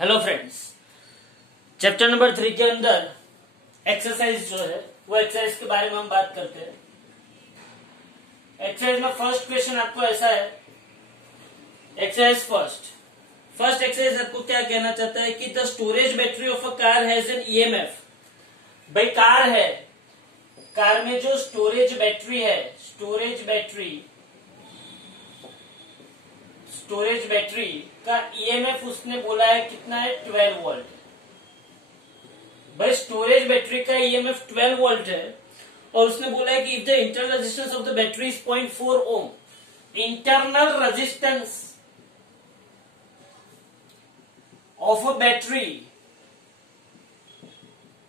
Hello friends, chapter number 3 के अंदर exercise जो है वो एक्सरसाइज के बारे में हम बात करते हैं। एक्सरसाइज में फर्स्ट क्वेश्चन आपको ऐसा है, एक्सरसाइज फर्स्ट एक्सरसाइज आपको क्या कहना चाहता है कि the storage battery of a car has an EMF. भाई कार है, कार में जो स्टोरेज बैटरी है, स्टोरेज बैटरी का ईएमएफ उसने बोला है कितना है, 12 वोल्ट। भाई स्टोरेज बैटरी का ईएमएफ 12 वोल्ट है और उसने बोला है कि if the internal resistance of the battery is 0.4 ohm, internal resistance of a battery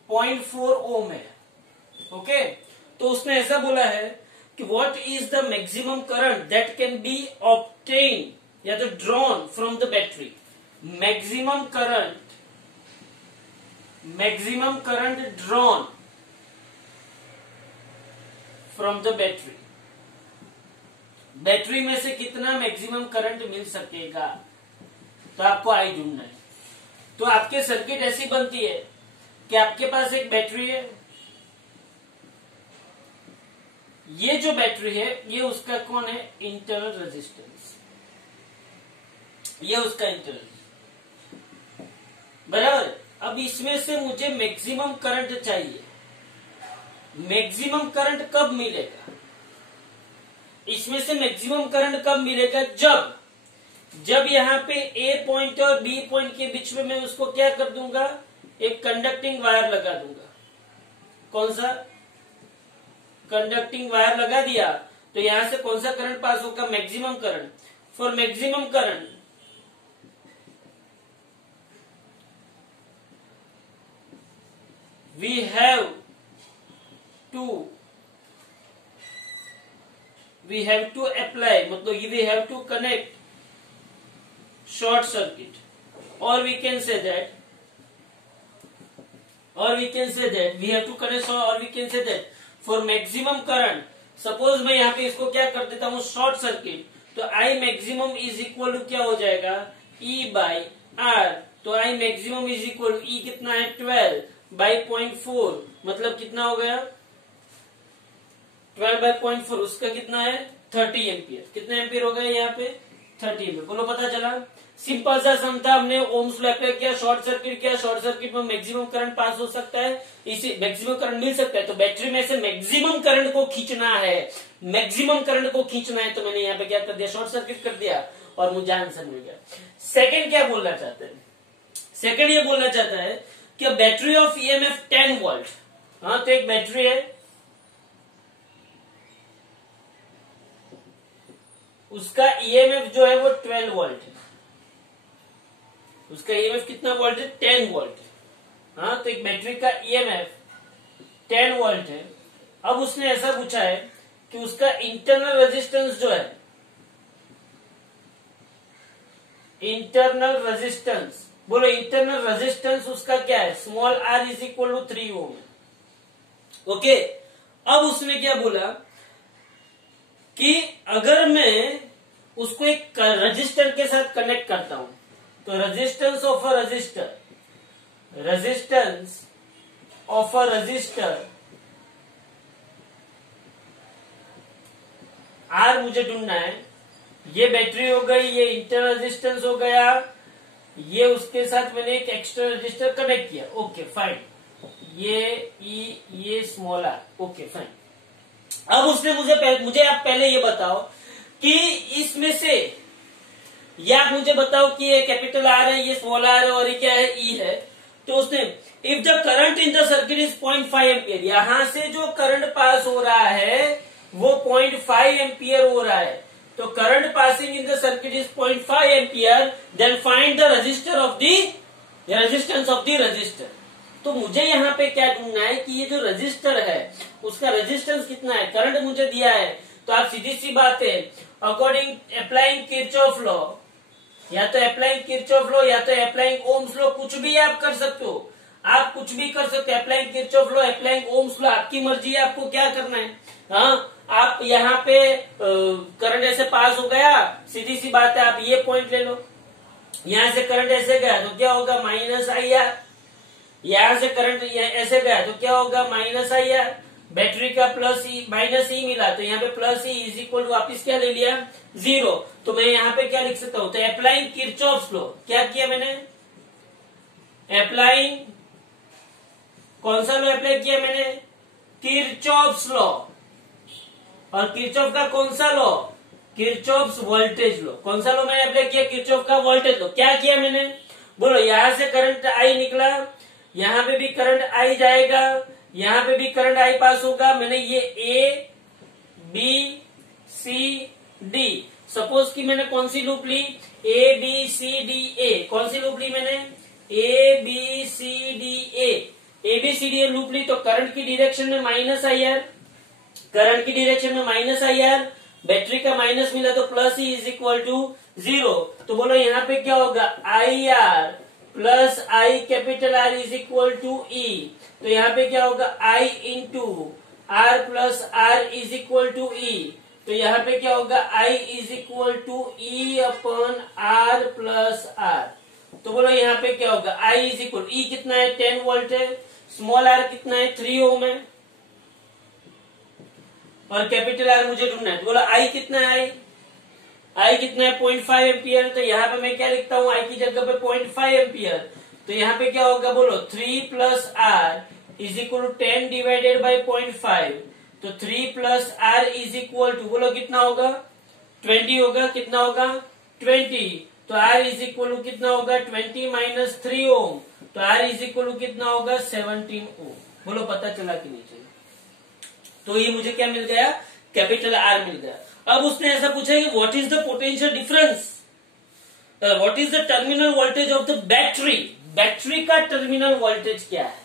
0.4 ohm है। ओके, तो उसने ऐसा बोला है कि what is the maximum current that can be obtain या तो drawn from the battery. Maximum current drawn from the battery, battery में से कितना मैक्सिमम करंट मिल सकेगा, तो आपको आई ढूंढना है। तो आपके सर्किट ऐसी बनती है कि आपके पास एक बैटरी है, ये जो बैटरी है ये उसका कौन है, इंटरनल रेजिस्टेंस, ये उसका इंटरनल, बराबर। अब इसमें से मुझे मैक्सिमम करंट चाहिए। मैक्सिमम करंट कब मिलेगा, इसमें से मैक्सिमम करंट कब मिलेगा, जब यहां पे ए पॉइंट और बी पॉइंट के बीच में मैं उसको क्या कर दूंगा, एक कंडक्टिंग वायर लगा दूंगा। कौन सा, कंडक्टिंग वायर लगा दिया तो यहां से कौन सा करंट पास होगा, maximum current. For maximum current we have to apply, मतलब we have to connect short circuit, or we can say that we have to connect, or we can say that for maximum current, suppose मैं यहाँ पे इसको क्या कर देता हूँ, short circuit, तो I maximum is equal to क्या हो जाएगा, E बाई आर। तो I maximum is equal to E कितना है, 12 बाई 0.4, मतलब कितना हो गया, 12 बाई 0.4, उसका कितना है 30 एम्पियर। कितने एम्पियर हो गए यहाँ पे, 30 एम्पियर। बोलो पता चला, सिंपल सा सम था, हमने ओम्स लॉ अप्लाई किया, शॉर्ट सर्किट किया, शॉर्ट सर्किट में मैक्सिमम करंट पास हो सकता है, इसी मैक्सिमम करंट मिल सकता है। तो बैटरी में से मैक्सिमम करंट को खींचना है, मैक्सिमम करंट को खींचना है, तो मैंने यहाँ पे क्या कर दिया, शॉर्ट सर्किट कर दिया और मुझे आंसर मिल गया। सेकेंड क्या बोलना चाहते हैं, सेकेंड ये बोलना चाहता है कि बैटरी ऑफ ईएमएफ 10 वोल्ट। हाँ, तो एक बैटरी है, उसका ईएमएफ जो है वो 12 वोल्ट है, उसका ईएमएफ कितना वोल्ट है, 10 वोल्ट। हाँ, तो एक बैटरी का ईएमएफ 10 वोल्ट है। अब उसने ऐसा पूछा है कि उसका इंटरनल रेजिस्टेंस जो है, इंटरनल रेजिस्टेंस, बोलो इंटरनल रेजिस्टेंस उसका क्या है, small R is equal to 3 ohm. Okay, अब उसने क्या बोला कि अगर मैं उसको एक रजिस्टर के साथ कनेक्ट करता हूं, तो resistance of a resistor R मुझे ढूंढना है। ये बैटरी हो गई, ये इंटरनल रेजिस्टेंस हो गया, ये उसके साथ मैंने एक एक्स्ट्रा रजिस्टर कनेक्ट किया। ओके फाइन, ये स्मॉल आर। Okay fine. अब उसने मुझे आप पहले ये बताओ कि इसमें से, या आप मुझे बताओ कि ये कैपिटल आर है, ये स्मॉल आर है और ये क्या है, ई है। तो उसने if the current in the circuit is 0.5 ampere, यहां से जो करंट पास हो रहा है वो 0.5 एम्पियर हो रहा है, तो current passing in the circuit is 0.5 ampere, then find the resistance of the resistor. तो मुझे यहाँ पे क्या ढूंढना है कि ये जो रजिस्टर है उसका रेजिस्टेंस कितना है, करंट मुझे दिया है। तो आप सीधी सी बात है, अकॉर्डिंग अप्लाइंग किरचॉफ लॉ, या तो अप्लाइंग किरचॉफ लॉ या तो अप्लाइंग ओम्स लॉ, कुछ भी आप कर सकते हो, आप कुछ भी कर सकते हो। Applying Kirchhoff law, applying Ohm's law, आपकी मर्जी है आपको क्या करना है। हाँ, आप यहाँ पे करंट ऐसे पास हो गया, सीधी सी बात है, आप ये पॉइंट ले लो। यहां से करंट ऐसे गया तो क्या होगा, माइनस आई आर। यहां से करंट ऐसे गया तो क्या होगा, माइनस आई आर। बैटरी का प्लस ई माइनस ई मिला तो यहाँ पे plus E is equal to वापिस क्या ले लिया, 0। तो मैं यहाँ पे क्या लिख सकता हूं, तो अप्लाइंग किरचॉफ्स लॉ, क्या किया मैंने, अप्लाइंग, कौन सा लॉ अप्लाई किया मैंने, किरचॉफ्स लॉ। और किरचॉफ का कौन सा लॉ, किरचॉफ्स वोल्टेज लॉ। कौन सा लॉ मैंने अप्लाई किया, किरचॉफ का वोल्टेज लॉ। क्या किया मैंने, बोलो, यहां से करंट आई निकला, यहां पे भी करंट आई जाएगा, यहां पे भी करंट आई पास होगा। मैंने ये A B C D, suppose कि मैंने कौन सी लूप ली, A B C D A, कौन सी लूप ली मैंने, A B C D A B C D A loop ली। तो करंट की डायरेक्शन में माइनस आई आर, करंट की डायरेक्शन में माइनस आई आर, बैटरी का माइनस मिला तो plus E is equal to 0। तो बोलो यहाँ पे क्या होगा, I are plus I capital R is equal to E. तो यहाँ पे क्या होगा, I into R plus R is equal to E. तो यहाँ पे क्या होगा, I is equal to E upon R plus R. तो बोलो यहाँ पे क्या होगा, आई इज इक्वल, ई कितना है 10 वोल्ट है, स्मॉल आर कितना है 3 ओम है, और कैपिटल आर मुझे ढूंढना है। तो बोला आई कितना है, आई कितना है 0.5 एम्पियर। तो यहाँ पे मैं क्या लिखता हूँ, आई की जगह पे 0.5 एम्पियर। तो यहाँ पे क्या होगा, बोलो 3 plus R is equal to 10 divided by 0.5। तो 3 plus R is equal to, बोलो कितना होगा, 20 होगा। कितना होगा, 20। तो आर इज इक्वल टू कितना होगा, 20 माइनस 3 ओम। तो आर इज इक्वल टू कितना होगा, 17 ओम। बोलो पता चला कि नहीं चला। तो ये मुझे क्या मिल गया, कैपिटल आर मिल गया। अब उसने ऐसा पूछा कि what is the potential difference, what is the terminal voltage of the battery. Battery का टर्मिनल वोल्टेज क्या है,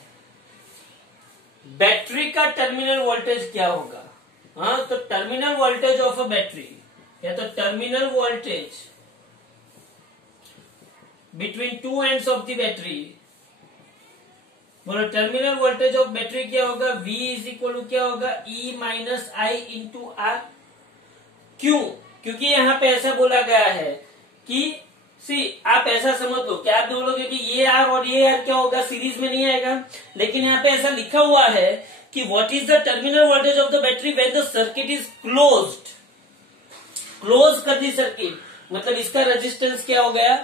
बैटरी का टर्मिनल वोल्टेज क्या होगा। हाँ, तो terminal voltage of a battery, या तो terminal voltage between two ends of the battery, बोलो टर्मिनल वोल्टेज ऑफ बैटरी क्या होगा, V इज इक्वल टू क्या होगा, E minus I into R. क्यों, क्योंकि यहाँ पे ऐसा बोला गया है कि आप ऐसा समझ लो, क्या आप बोलोगे कि ये आर और ये आर क्या होगा, सीरीज में नहीं आएगा। लेकिन यहाँ पे ऐसा लिखा हुआ है कि what is the terminal voltage of the battery when the circuit is closed, close कर दी सर्किट, मतलब इसका रेजिस्टेंस क्या हो गया,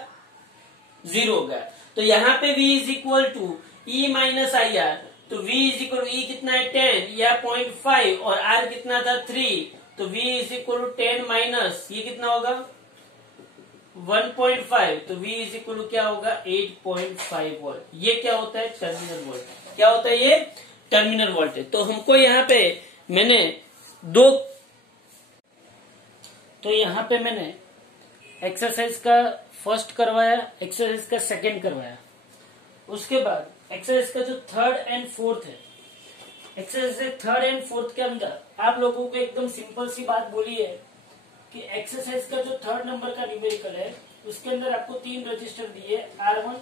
0 हो गया। तो यहाँ पे V is equal to E minus I R. तो V is equal to E कितना है 10 या 0.5 और R कितना था 3। तो V is equal to 10 minus ये कितना होगा 1.5। तो V इज इक्वल टू क्या होगा 8.5 वोल्ट। ये क्या होता है, टर्मिनल वोल्टेज। क्या होता है ये, टर्मिनल वोल्टेज। तो हमको यहाँ पे मैंने यहाँ पे मैंने एक्सरसाइज का फर्स्ट करवाया, एक्सरसाइज का सेकंड करवाया, उसके बाद एक्सरसाइज का जो थर्ड एंड फोर्थ है, एक्सरसाइज थर्ड एंड फोर्थ के अंदर आप लोगों को एकदम सिंपल सी बात बोली है कि एक्सरसाइज का जो थर्ड नंबर का न्यूमेरिकल है उसके अंदर आपको 3 रजिस्टर दिए, R1,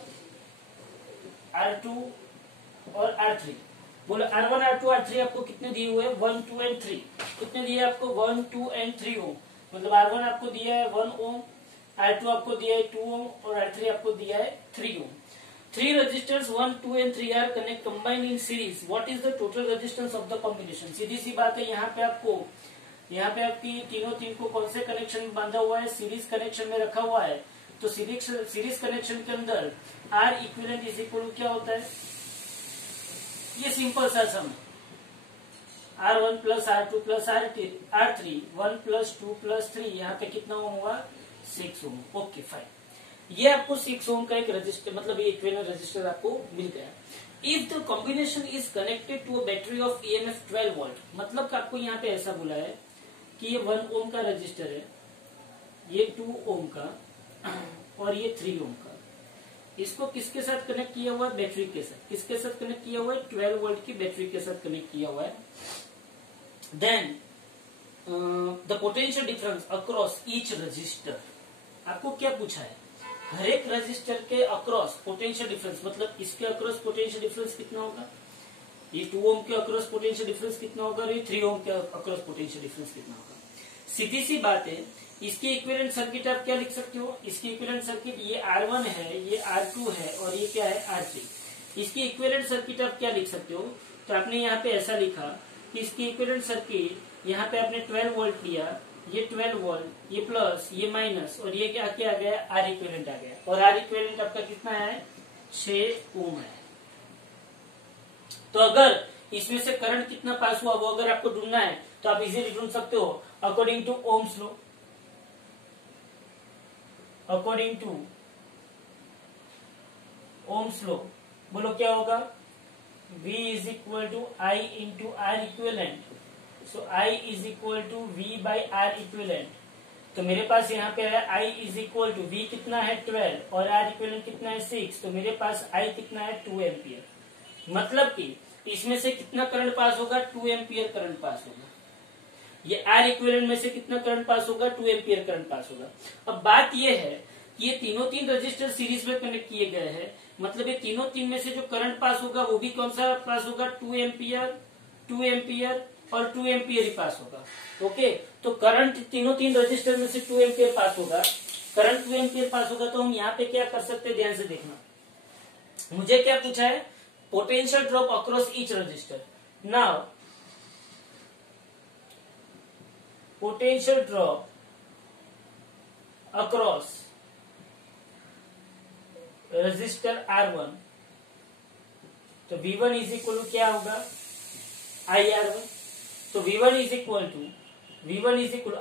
R2 और R3। बोलो R1, R2, R3 आपको कितने दिए हुए, 1, 2 एंड 3। कितने दिए आपको, 1, 2 एंड 3 ओम। मतलब R1 आपको दिया है 1 ओम, R2 आपको दिया है 2 ओम और R3 आपको दिया है 3 ओम। 3 resistors 1, 2 and 3 are combined in series. What is the total resistance of the combination? सीधी सी बात है, यहाँ पे आपकी तीन को कौन से कनेक्शन में बांधा हुआ है, सीरीज कनेक्शन में रखा हुआ है। तो सीरीज कनेक्शन के अंदर R equivalent is equal to क्या होता है, ये सिंपल सा सम है, R1 plus R2 plus R3, 1 plus 2 plus 3, यहाँ पे कितना ओम हुआ 6 ओम। ओके फाइन, ये आपको 6 ओम का एक रजिस्टर, मतलब ये इक्विवेलेंट रजिस्टर आपको मिल गया। If the combination is connected to a battery of EMF 12 volt, मतलब आपको यहाँ पे ऐसा बोला है कि ये 1 ओम का रजिस्टर है, ये 2 ओम का और ये 3 ओम का। इसको किसके साथ कनेक्ट किया हुआ है, बैटरी के साथ। किसके साथ कनेक्ट किया हुआ है, 12 वोल्ट की बैटरी के साथ कनेक्ट किया हुआ है। Then the potential difference across each resistor, आपको क्या पूछा है, हर एक रजिस्टर के अक्रॉस पोटेंशियल डिफरेंस, मतलब इसके अक्रॉस पोटेंशियल डिफरेंस कितना होगा, ये 2 ओम के अक्रॉस पोटेंशियल डिफरेंस कितना होगा और ये 3 ओम के अक्रॉस पोटेंशियल डिफरेंस कितना होगा। सीधी सी बात है, इसकी इक्विवेलेंट सर्किट आप क्या लिख सकते हो, इसकी इक्विवेलेंट सर्किट ये R1 है, ये R2 है और ये क्या है R3। इसकी इक्विवेलेंट सर्किट आप क्या लिख सकते हो, तो आपने यहाँ पे ऐसा लिखा कि इसकी इक्विवेलेंट सर्किट यहाँ पे आपने 12 वोल्ट लिया, ये 12 वोल्ट, ये प्लस, ये माइनस और ये क्या आ गया R इक्विवेलेंट आ गया। और R इक्विवेलेंट आपका कितना है, 6 ओम है। तो अगर इसमें से करंट कितना पास हुआ वो अगर आपको ढूंढना है तो आप इजीली ढूंढ सकते हो according to Ohm's law. According to Ohm's law बोलो क्या होगा, V is equal to I into R equivalent. So I is equal to V by R equivalent. तो मेरे पास यहाँ पे है I is equal to V कितना है 12 और R इक्विवेलेंट कितना है 6, तो मेरे पास I कितना है 2 एम्पियर। मतलब कि इसमें से कितना करंट पास होगा, 2 एम्पियर करंट पास होगा। ये R इक्विवेलेंट में से कितना करंट पास होगा, 2 एम्पियर करंट पास होगा। अब बात ये है कि ये तीन रजिस्टर सीरीज में कनेक्ट किए गए हैं, मतलब ये तीन में से जो करंट पास होगा वो भी कौन सा पास होगा, 2 एम्पियर, 2 एम्पियर और 2 एम्पियर ही पास होगा। ओके, तो करंट तीन रजिस्टर में से 2 एम्पियर पास होगा, करंट 2 एम्पियर पास होगा। तो हम यहाँ पे क्या कर सकते हैं, ध्यान से देखना। मुझे क्या पूछा है, potential drop across each register. Now potential drop across register R1, तो V1 इज इक्वल टू क्या होगा, IR1। तो V1 is equal to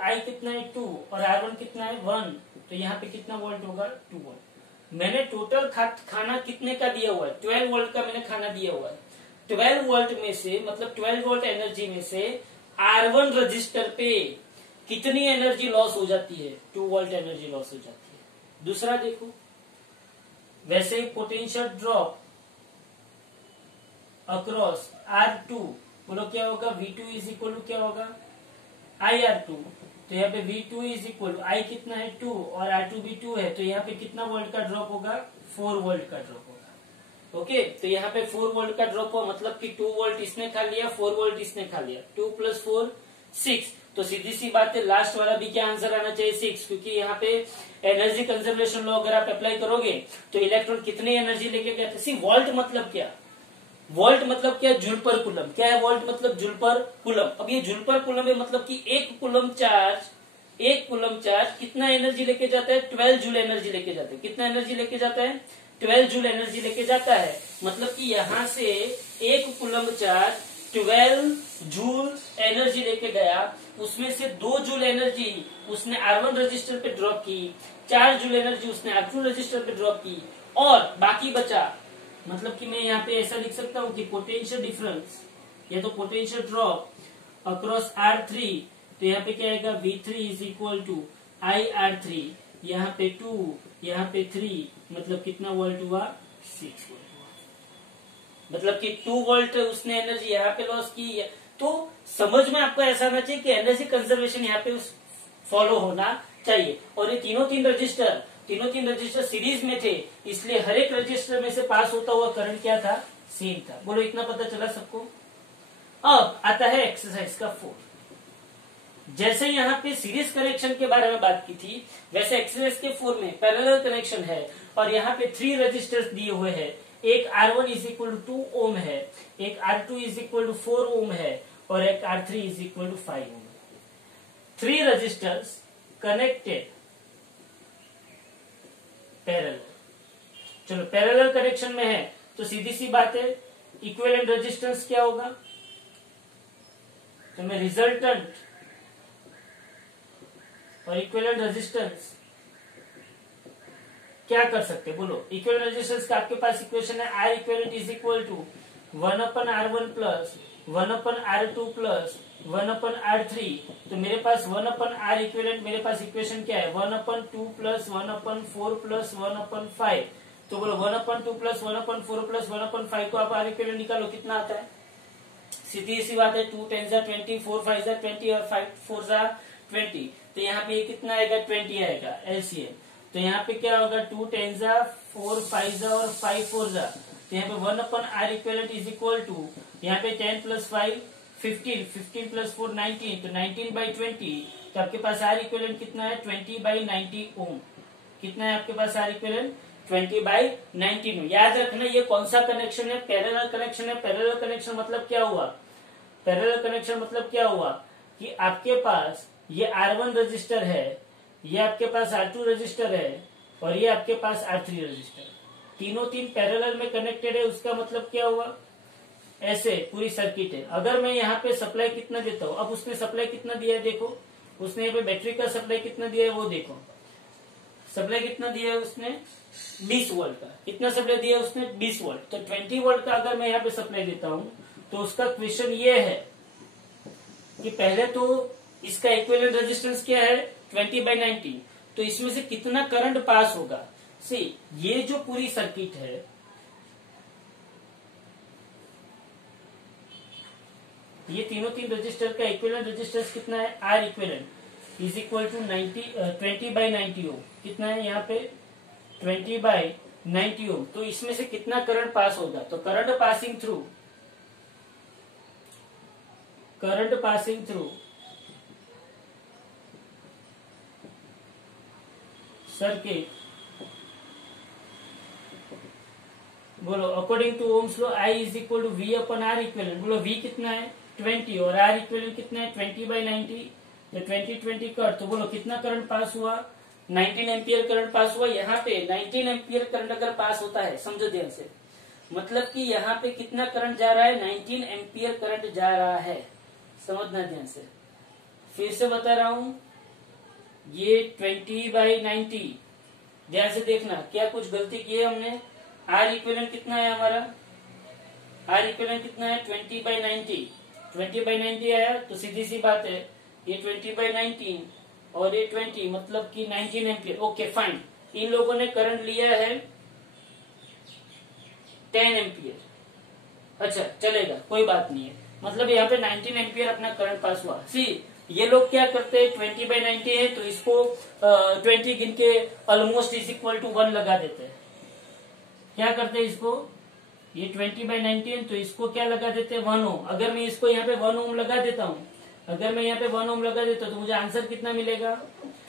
I कितना है 2 और R1 कितना है 1, तो यहाँ पे कितना वोल्ट होगा, 2 वोल्ट। मैंने टोटल खाना कितने का दिया हुआ है, 12 वोल्ट का मैंने खाना दिया हुआ है। 12 वोल्ट में से, मतलब 12 वोल्ट एनर्जी में से R1 रजिस्टर पे कितनी एनर्जी लॉस हो जाती है, 2 वोल्ट एनर्जी लॉस हो जाती है। दूसरा देखो, वैसे ही पोटेंशियल ड्रॉप अक्रॉस R2 बोलो क्या होगा, V2 इज इक्वल टू क्या होगा, IR2। तो यहाँ पे V2 is equal to I कितना है 2 और R2 भी 2 है, तो यहाँ पे कितना वोल्ट का ड्रॉप होगा, 4 वोल्ट का ड्रॉप होगा। ओके, तो यहाँ पे 4 वोल्ट का ड्रॉप हो, मतलब कि 2 वोल्ट इसने खा लिया, 4 वोल्ट इसने खा लिया, 2 + 4 6। तो सीधी सी बात है, लास्ट वाला भी क्या आंसर आना चाहिए, 6, क्योंकि यहाँ पे एनर्जी कंजर्वेशन लॉ अगर आप अप्लाई करोगे तो इलेक्ट्रॉन कितनी एनर्जी लेके गया था। सी वोल्ट मतलब क्या, वोल्ट मतलब क्या, जूल पर कूलम। क्या है वोल्ट मतलब, जूल पर कूलम। अब ये जूल पर कूलम है, मतलब कि एक कूलम चार्ज कितना एनर्जी लेके जाता है, 12 जूल एनर्जी लेके जाता है। कितना एनर्जी लेके जाता है, 12 जूल एनर्जी लेके जाता है। मतलब कि यहाँ से एक कूलम चार्ज 12 जूल एनर्जी लेके गया, उसमें से 2 जूल एनर्जी उसने R1 रजिस्टर पे ड्रॉप की, 4 जूल एनर्जी उसने R2 रजिस्टर पे ड्रॉप की, और बाकी बचा, मतलब कि मैं यहाँ पे ऐसा लिख सकता हूँ कि पोटेंशियल डिफरेंस या तो पोटेंशियल ड्रॉप अक्रॉस R3, तो यहाँ पे क्या आएगा, V3 is equal to IR3, यहाँ पे 2, यहाँ पे 3, मतलब कितना वोल्ट हुआ, 6 वोल्ट हुआ। मतलब कि 2 वोल्ट उसने एनर्जी यहाँ पे लॉस की है। तो समझ में आपको ऐसा होना चाहिए कि एनर्जी कंजर्वेशन यहाँ पे फॉलो होना चाहिए। और ये तीन रजिस्टर सीरीज में थे, इसलिए हर एक रजिस्टर में से पास होता हुआ करंट क्या था, सेम था। बोलो इतना पता चला सबको। अब आता है एक्सरसाइज का 4। जैसे यहाँ पे सीरीज कनेक्शन के बारे में बात की थी, वैसे एक्सरसाइज के 4 में पैरेलल कनेक्शन है और यहाँ पे 3 रजिस्टर्स दिए हुए हैं। एक R1 इज इक्वल टू 2 ओम है, एक R2 इज इक्वल टू 4 ओम है और एक R3 इज इक्वल टू 5 ओम है। 3 रजिस्टर्स कनेक्टेड पैरेलल। चलो पैरेलल कनेक्शन में है तो सीधी सी बात है, इक्विवेलेंट रेजिस्टेंस क्या होगा, तो मैं रिजल्टेंट और इक्विवेलेंट रेजिस्टेंस क्या कर सकते हैं, बोलो। इक्विवेलेंट रेजिस्टेंस का आपके पास इक्वेशन है, R equivalent is equal to 1/R1 plus 1/R2 plus 1/R3। तो मेरे पास 1/R इक्विवेलेंट, मेरे पास इक्वेशन क्या है, 1/2 प्लस 1/4 प्लस 1/5। तो बोलो 1/2 प्लस 1/4 प्लस 1/5 को आप R इक्विवेलेंट निकालो, कितना आता है। सीधी सी बात है, 2 10 20, 4 5 20 और 5 4 20। तो यहाँ पे कितना आएगा, 20 आएगा एलसीएम। तो यहाँ पे क्या होगा, 2 10 4 5 और 5 4। तो यहाँ पे 1/R equivalent is equal to, यहाँ पे 10 + 5 15, 15 + 4 19, तो 19/20। तो आपके पास आर इक्विवेलेंट कितना है 20/90 ओम। कितना है आपके पास आर इक्विवेलेंट 20/90 ओम। याद रखना ये कौन सा कनेक्शन है, पैरेलल कनेक्शन है। पैरेलल कनेक्शन मतलब क्या हुआ, पैरेलल कनेक्शन मतलब क्या हुआ कि आपके पास ये R1 रजिस्टर है, ये आपके पास R2 रजिस्टर है और ये आपके पास R3 रजिस्टर, तीनों तीन पैरेलल में कनेक्टेड है। उसका मतलब क्या हुआ, ऐसे पूरी सर्किट है। अगर मैं यहाँ पे सप्लाई कितना देता हूँ, अब उसने सप्लाई कितना दिया है देखो, उसने यहाँ पे बैटरी का सप्लाई कितना दिया है वो देखो, सप्लाई कितना दिया है उसने 20 वोल्ट का। कितना सप्लाई दिया है उसने 20 वोल्ट। तो 20 वोल्ट का अगर मैं यहाँ पे सप्लाई देता हूँ तो उसका क्वेश्चन ये है कि पहले तो इसका इक्विवेलेंट रेजिस्टेंस क्या है 20/90, तो इसमें से कितना करंट पास होगा। सी ये जो पूरी सर्किट है, ये तीनों तीन रजिस्टर का इक्विवेलेंट रेजिस्टेंस कितना है, R equivalent is equal to 20/90 ohm. कितना है यहाँ पे 20/90 ओम। तो इसमें से कितना करंट पास होगा, तो करंट पासिंग थ्रू सर्किट, बोलो according to Ohm's law I is equal to V upon R equivalent. बोलो वी कितना है 20 और आर इक्विवेलेंट कितना है 20/90। तो 20 कर, तो बोलो कितना करंट पास हुआ 19 एम्पियर करंट पास हुआ। यहाँ पे 19 एम्पियर करंट अगर पास होता है, समझो ध्यान से, मतलब कि यहाँ पे कितना करंट जा रहा है 19 एम्पियर करंट जा रहा है। समझना ध्यान से, फिर से बता रहा हूं, ये 20/90, ध्यान से देखना क्या कुछ गलती की है हमने। आर इक्विवेलेंट कितना है हमारा, आर इक्विवेलेंट कितना है 20/90। 20/90 आया तो सीधी सी बात है ये 20/90 और ये 20 मतलब कि 19 एम्पियर। ओके फाइन, इन लोगों ने करंट लिया है 10 एम्पियर। अच्छा चलेगा, कोई बात नहीं है, मतलब यहाँ पे 19 एम्पियर अपना करंट पास हुआ। सी ये लोग क्या करते हैं 20/90 है तो इसको 20 गिन के ऑलमोस्ट इज इक्वल टू 1 लगा देते हैं। क्या करते हैं इसको, ये 20/90 है तो इसको क्या लगा देते हैं 1 ओम। अगर मैं इसको यहाँ पे 1 ओम लगा देता हूँ, अगर मैं यहाँ पे 1 ओम लगा देता हूँ तो मुझे आंसर कितना मिलेगा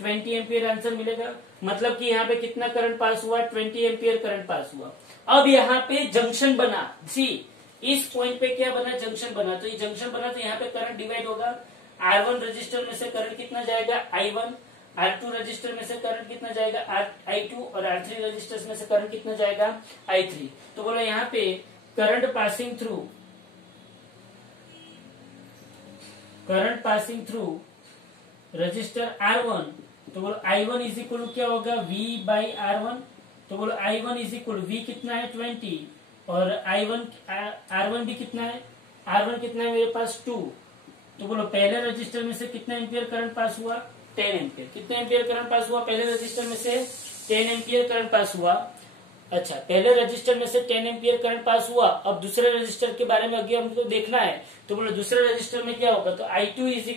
20 एम्पियर आंसर मिलेगा। मतलब कि यहाँ पे कितना करंट पास हुआ 20 एम्पियर करंट पास हुआ। अब यहाँ पे जंक्शन बना, सी इस पॉइंट पे क्या बना, जंक्शन बना। तो ये जंक्शन बना तो यहाँ पे करंट डिवाइड होगा। R1 रजिस्टर में से करंट कितना जाएगा I1, R2 रजिस्टर में से करंट कितना जाएगा I2 और R3 रजिस्टर्स में से करंट कितना जाएगा I3। तो बोलो यहाँ पे current passing through register R1, तो बोलो I1 इज इक्वल टू क्या होगा V/R1। तो बोलो I1 इज इक्वल V कितना है 20 और R1 भी कितना है, R1 कितना है मेरे पास 2। तो बोलो पहले रजिस्टर में से कितना एम्पियर करंट पास हुआ 10 एम्पियर। कितना एम्पियर करंट पास हुआ पहले रजिस्टर में से 10 एम्पियर करंट पास हुआ। अच्छा पहले रजिस्टर में से 10 एम्पियर करंट पास हुआ। अब दूसरे रजिस्टर के बारे में अभी हमको देखना है, तो बोलो दूसरे रजिस्टर में क्या होगा, तो I2 is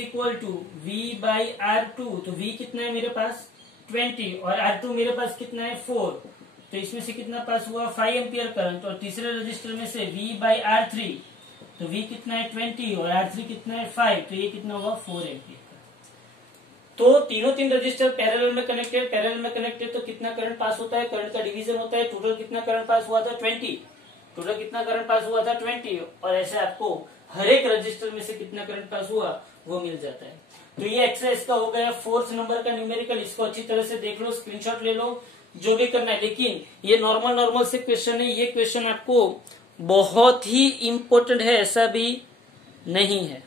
equal to V/R2। तो V कितना है मेरे पास 20 और R2 मेरे पास कितना है 4। तो इसमें से कितना पास हुआ 5 एम्पियर करंट। और तीसरे रजिस्टर में से V/R3, तो V कितना है 20 और R3 कितना है 5, तो ये कितना हुआ 4 एम्पियर। तो तीनों तीन रजिस्टर पैरेलल में कनेक्टेड, तो कितना करंट पास होता है, करंट का डिवीजन होता है। टोटल कितना करंट पास हुआ था 20, टोटल कितना करंट पास हुआ था 20। और ऐसे आपको हर एक रजिस्टर में से कितना करंट पास हुआ वो मिल जाता है। तो ये एक्सरसाइज का हो गया 4th नंबर का न्यूमेरिकल। इसको अच्छी तरह से देख लो, स्क्रीनशॉट ले लो, जो भी करना है। लेकिन ये नॉर्मल से क्वेश्चन है, ये क्वेश्चन आपको बहुत ही इंपॉर्टेंट है, ऐसा भी नहीं है।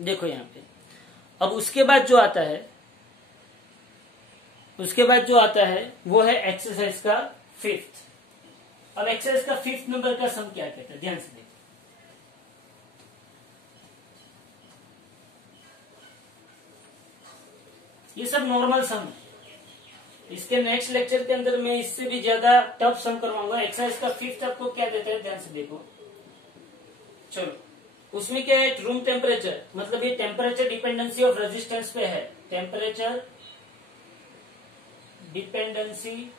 देखो यहाँ पे अब उसके बाद जो आता है वो है एक्सरसाइज का 5th। अब एक्सरसाइज का 5th नंबर का सम क्या कहता है, ध्यान से देखो। ये सब नॉर्मल सम है, इसके नेक्स्ट लेक्चर के अंदर मैं इससे भी ज्यादा टफ सम करवाऊंगा। एक्सरसाइज का 5th आपको क्या देता है, ध्यान से देखो। चलो उसमें क्या है, रूम टेम्परेचर, मतलब ये टेम्परेचर डिपेंडेंसी ऑफ रेजिस्टेंस पे है। टेम्परेचर डिपेंडेंसी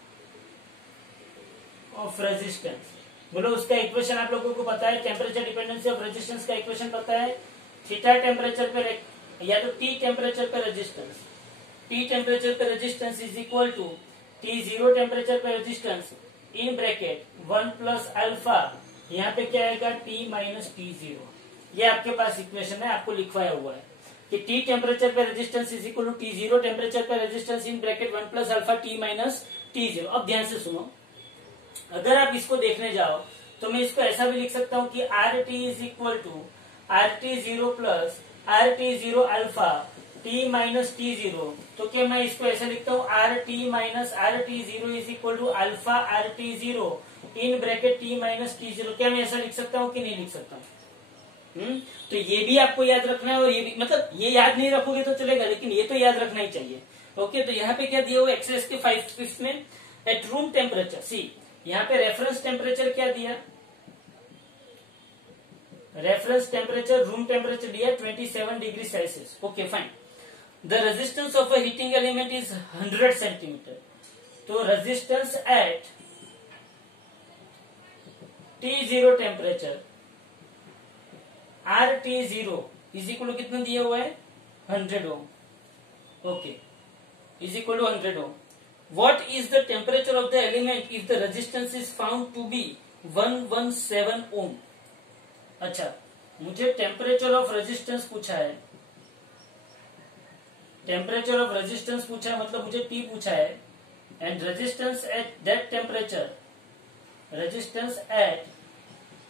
ऑफ रेजिस्टेंस, बोलो उसका इक्वेशन आप लोगों को पता है, टेम्परेचर डिपेंडेंसी ऑफ रेजिस्टेंस का इक्वेशन पता है। थीटा टेम्परेचर पे या तो टी टेम्परेचर पे रेजिस्टेंस, टी टेम्परेचर पे resistance is equal to T zero temperature पे resistance in bracket 1 plus alpha, यहाँ पे क्या आएगा टी माइनस टी जीरो। ये आपके पास इक्वेशन है, आपको लिखवाया हुआ है कि टी टेम्परेचर पे resistance is equal to T zero temperature पे resistance in bracket 1 plus alpha T minus T zero. अब ध्यान से सुनो, अगर आप इसको देखने जाओ तो मैं इसको ऐसा भी लिख सकता हूँ कि R T is equal to R T zero plus R T zero alpha T minus T zero. तो क्या मैं इसको ऐसा लिखता हूँ R T minus R T zero is equal to alpha R T zero in bracket T minus T zero. क्या मैं ऐसा लिख सकता हूँ कि नहीं लिख सकता? तो ये भी आपको याद रखना है, और ये भी, मतलब ये याद नहीं रखोगे तो चलेगा, लेकिन ये तो याद रखना ही चाहिए। ओके, तो यहाँ पे क्या दिया हुआ एक्सरसाइज के 5 में, एट रूम टेम्परेचर, सी यहाँ पे रेफरेंस टेम्परेचर क्या दिया, रेफरेंस टेम्परेचर रूम टेम्परेचर दिया 27 degree Celsius. Okay fine. The resistance of a heating element is 100 centimetre. तो resistance at T0 temperature R T zero is equal to कितना दिया हुआ है 100 ohm. Okay, is equal to 100 ohm. What is the temperature of the element if the resistance is found to be 117 ohm? अच्छा, मुझे temperature of resistance पूछा है, temperature of resistance पूछा है, मतलब मुझे T पूछा है, and resistance at that temperature, resistance at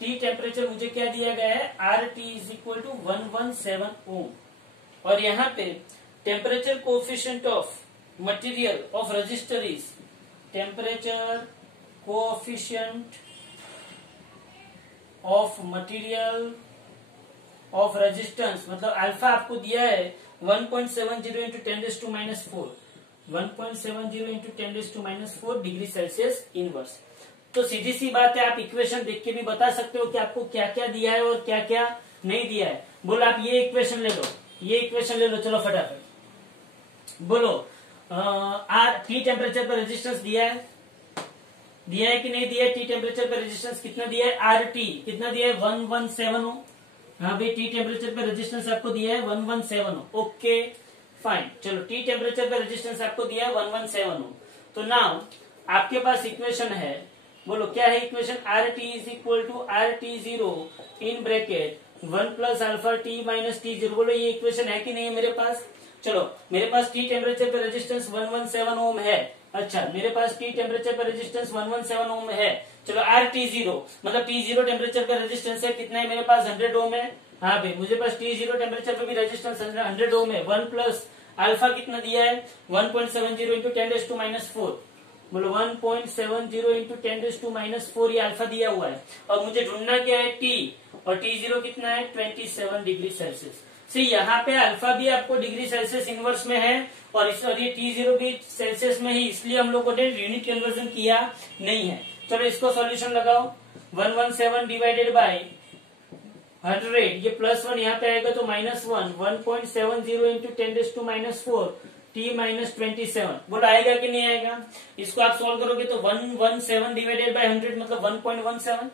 T temperature मुझे क्या दिया गया है R T is equal to 117 ohm. और यहाँ पे temperature coefficient of material of resistor is temperature coefficient of material of resistance, मतलब अल्फा आपको दिया है 1.70 into 10⁻⁻4, 1.70 into 10⁻⁴ degree Celsius inverse. तो सीधी सी बात है, आप इक्वेशन देख के भी बता सकते हो कि आपको क्या क्या दिया है और क्या क्या नहीं दिया है। बोलो आप ये इक्वेशन ले लो, ये इक्वेशन ले लो, चलो फटाफट बोलो। आर टी टेम्परेचर पर रेजिस्टेंस दिया है कि नहीं दिया है? टी टेम्परेचर पर रेजिस्टेंस कितना दिया है? आर टी कितना दिया है 117 हो। हाँ भाई, टी टेम्परेचर पर रेजिस्टेंस आपको दिया है 117 हो। ओके फाइन, चलो टी टेम्परेचर पर रेजिस्टेंस आपको दिया है 117 हो। तो नाउ आपके पास इक्वेशन है, बोलो क्या है equation? R T is equal to R T zero in bracket 1 plus alpha T minus T zero. बोलो ये इक्वेशन है कि नहीं है मेरे पास? चलो मेरे पास टी टेम्परेचर पे रेजिस्टेंस 117 ओम है। अच्छा, मेरे पास टी टेम्परेचर पे रेजिस्टेंस 117 ओम है। चलो आर टी जीरो, मतलब टी जीरो टेम्परेचर पे रेजिस्टेंस है कितना है मेरे पास? 100 ओम है। हाँ भाई, मुझे पास टी जीरो टेम्परेचर पे भी रेजिस्टेंस 100 ओम है। 1 प्लस अल्फा कितना दिया है? 1.70 इंटू 10⁻⁴। बोलो 1.70 इंटू 10⁻⁴, ये अल्फा दिया हुआ है। और मुझे ढूंढना क्या है? टी, और टी जीरो कितना है? 27 डिग्री सेल्सियस। सी यहाँ पे अल्फा भी आपको डिग्री सेल्सियस इनवर्स में है, और ये टी जीरो भी सेल्सियस में ही, इसलिए हम लोगों ने यूनिट कन्वर्जन किया नहीं है। चलो इसको सॉल्यूशन लगाओ। 117 डिवाइडेड बाय 100, ये +1 यहाँ पे आएगा तो -1, 1.70 इंटू 10⁻⁴ टी माइनस 27। बोलो आएगा कि नहीं आएगा? इसको आप सॉल्व करोगे तो 117 डिवाइडेड बाय 100 मतलब 1.17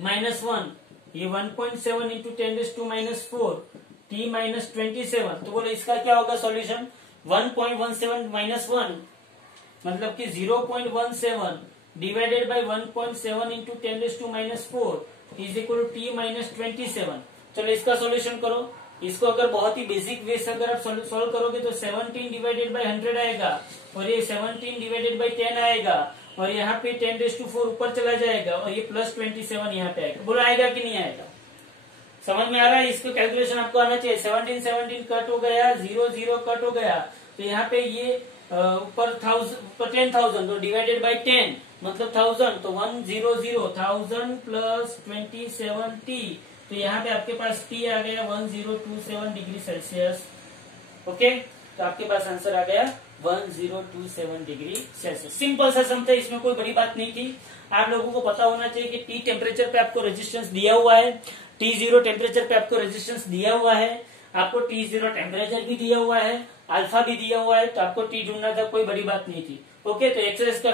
-1, ये 1.7 इंटू 10⁻⁴ टी माइनस 27। तो बोलो इसका क्या होगा सॉल्यूशन? 1.17 -1 मतलब कि 0.17 divided by 1.7 into 10⁻⁴ is equal to T minus 27। चलो इसका सॉल्यूशन करो। इसको अगर बहुत ही बेसिक वे से अगर आप सॉल्व करोगे तो 17 डिवाइडेड बाय 100 आएगा, और ये 17 डिवाइडेड बाय 10 आएगा, और यहाँ पे 10⁻⁴ ऊपर चला जाएगा, और ये +27 यहाँ पे आएगा। बोलो आएगा कि नहीं आएगा? समझ में आ रहा है? इसको कैलकुलेशन आपको आना चाहिए। 17 कट हो गया, 0 कट हो गया, तो यहाँ पे ये ऊपर 10,000 तो डिवाइडेड बाय 10 मतलब 1000, तो 100,000 प्लस 27t, तो यहाँ पे आपके पास टी आ गया 1027 डिग्री सेल्सियस। ओके, तो आपके पास आंसर आ गया 1027 डिग्री सेल्सियस। सिंपल सा सम था, इसमें कोई बड़ी बात नहीं थी। आप लोगों को पता होना चाहिए कि टी टेम्परेचर पे आपको रेजिस्टेंस दिया हुआ है, टी जीरो टेम्परेचर पे आपको रेजिस्टेंस दिया हुआ है, आपको टी जीरो टेम्परेचर भी दिया हुआ है, अल्फा भी दिया हुआ है, तो आपको टी ढूंढना था, कोई बड़ी बात नहीं थी। ओके, तो एक्सरसाइज का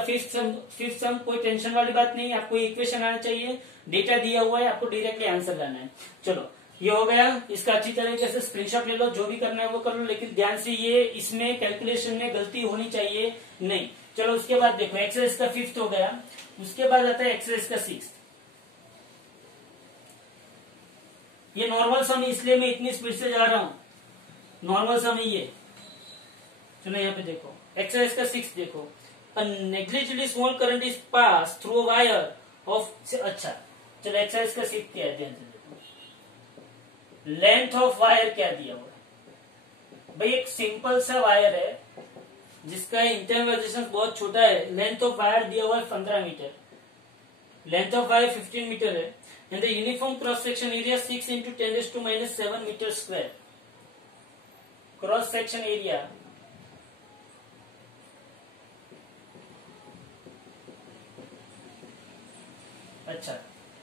फिफ्थ सम कोई टेंशन वाली बात नहीं, आपको इक्वेशन आना चाहिए, डेटा दिया हुआ है, आपको डायरेक्टली आंसर लाना है। चलो ये हो गया, इसका अच्छी तरीके से स्क्रीनशॉट ले लो, जो भी करना है वो कर लो, लेकिन ध्यान से ये इसमें कैलकुलेशन में गलती होनी चाहिए नहीं। चलो उसके बाद देखो, एक्सरसाइज का फिफ्थ हो गया, उसके बाद आता है एक्सरसाइज का सिक्स्थ। ये नॉर्मल सम, इसलिए मैं इतनी स्पीड से जा रहा हूं, नॉर्मल सम ही ये। चलो यहाँ पे देखो, एक्सरसाइज का सिक्स देखो, negligibly small current is pass through wire of, अच्छा चलो एक्सरसाइज का सिक्स क्या है ध्यान से देखो, लेंथ ऑफ वायर क्या दिया हुआ है भाई, एक सिंपल सा वायर है जिसका इंटरनल रेजिस्टेंस बहुत छोटा है, लेंथ ऑफ वायर दिया हुआ है 15 metre, length of wire 15 metre है, and the uniform cross section area 6 into 10⁻⁷ metre square, cross section area अच्छा।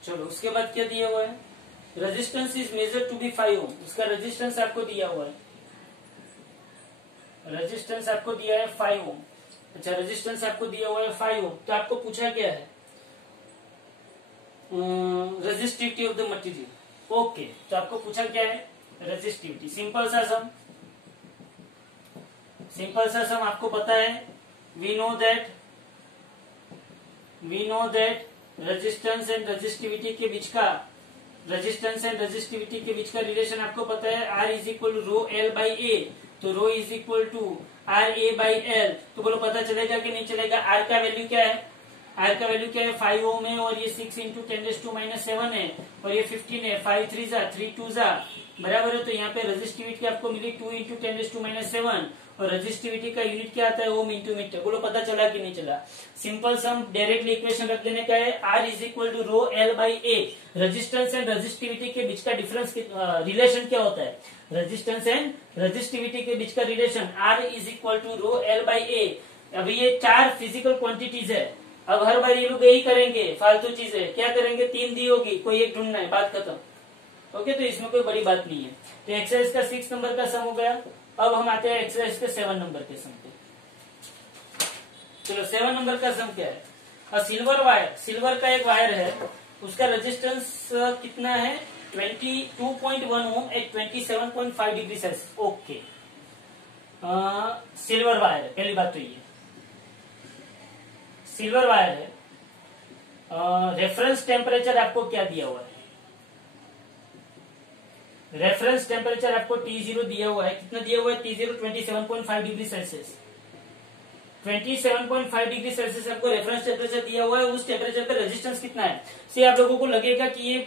चलो उसके बाद क्या दिया हुआ है, resistance is measure to be 5 ohm, उसका रेजिस्टेंस आपको दिया हुआ है, रेजिस्टेंस आपको दिया है 5 ओम। अच्छा रेजिस्टेंस आपको दिया हुआ है 5 ओम, तो आपको पूछा क्या है, resistivity of the material. Okay, तो आपको पूछा क्या है, रेजिस्टिविटी। सिंपल सा सम, सिंपल सा सम आपको पता है, we know that resistance and resistivity के बीच का, रेजिस्टेंस एंड रेजिस्टिविटी के बीच का रिलेशन आपको पता है, R is equal to rho L by A, तो rho is equal to R A by L. तो बोलो पता चलेगा कि नहीं चलेगा, R का वैल्यू क्या है, R का वैल्यू क्या है 5 ओम है, और ये 6 इंटू 10⁻⁷ है, और ये 15 है, 5 3 जा 3 2 जा बराबर है। तो यहाँ पे रेजिस्टिविटी आपको मिली 2 इंटू 10⁻⁷, और रेजिस्टिविटी का यूनिट क्या आता है, ओम इंटू मीटर। बोलो पता चला कि नहीं चला। सिंपल सम डायरेक्टली इक्वेशन रख देने का है, R is equal to rho L by A. Resistance and resistivity के बीच का डिफरेंस रिलेशन क्या होता है, रेजिस्टेंस एंड रेजिस्टिविटी के बीच का relation R is equal to rho L by A. अभी ये 4 फिजिकल क्वांटिटीज है, अब हर बार ये लोग यही करेंगे, फालतू चीजें क्या करेंगे, 3 दी होगी, कोई एक ढूंढना है, बात खत्म। ओके, तो इसमें कोई बड़ी बात नहीं है। तो एक्सरसाइज का 6 नंबर का सम हो गया। अब हम आते हैं एक्सरसाइज के 7 नंबर के सम पे। चलो 7 नंबर का सम क्या है, सिल्वर वायर, सिल्वर का एक वायर है, उसका रेजिस्टेंस कितना है 22.1 ohm at 27.5 degree Celsius. Okay, silver wire है, पहली बात तो ये सिल्वर वायर है। रेफरेंस टेम्परेचर आपको क्या दिया हुआ है, रेफरेंस टेम्परेचर आपको T0 दिया हुआ है, कितना दिया हुआ है T0 27.5 degree Celsius, 27.5 degree Celsius आपको रेफरेंस टेम्परेचर दिया हुआ है। उस टेम्परेचर पे रेजिस्टेंस कितना है, से आप लोगों को लगेगा कि ये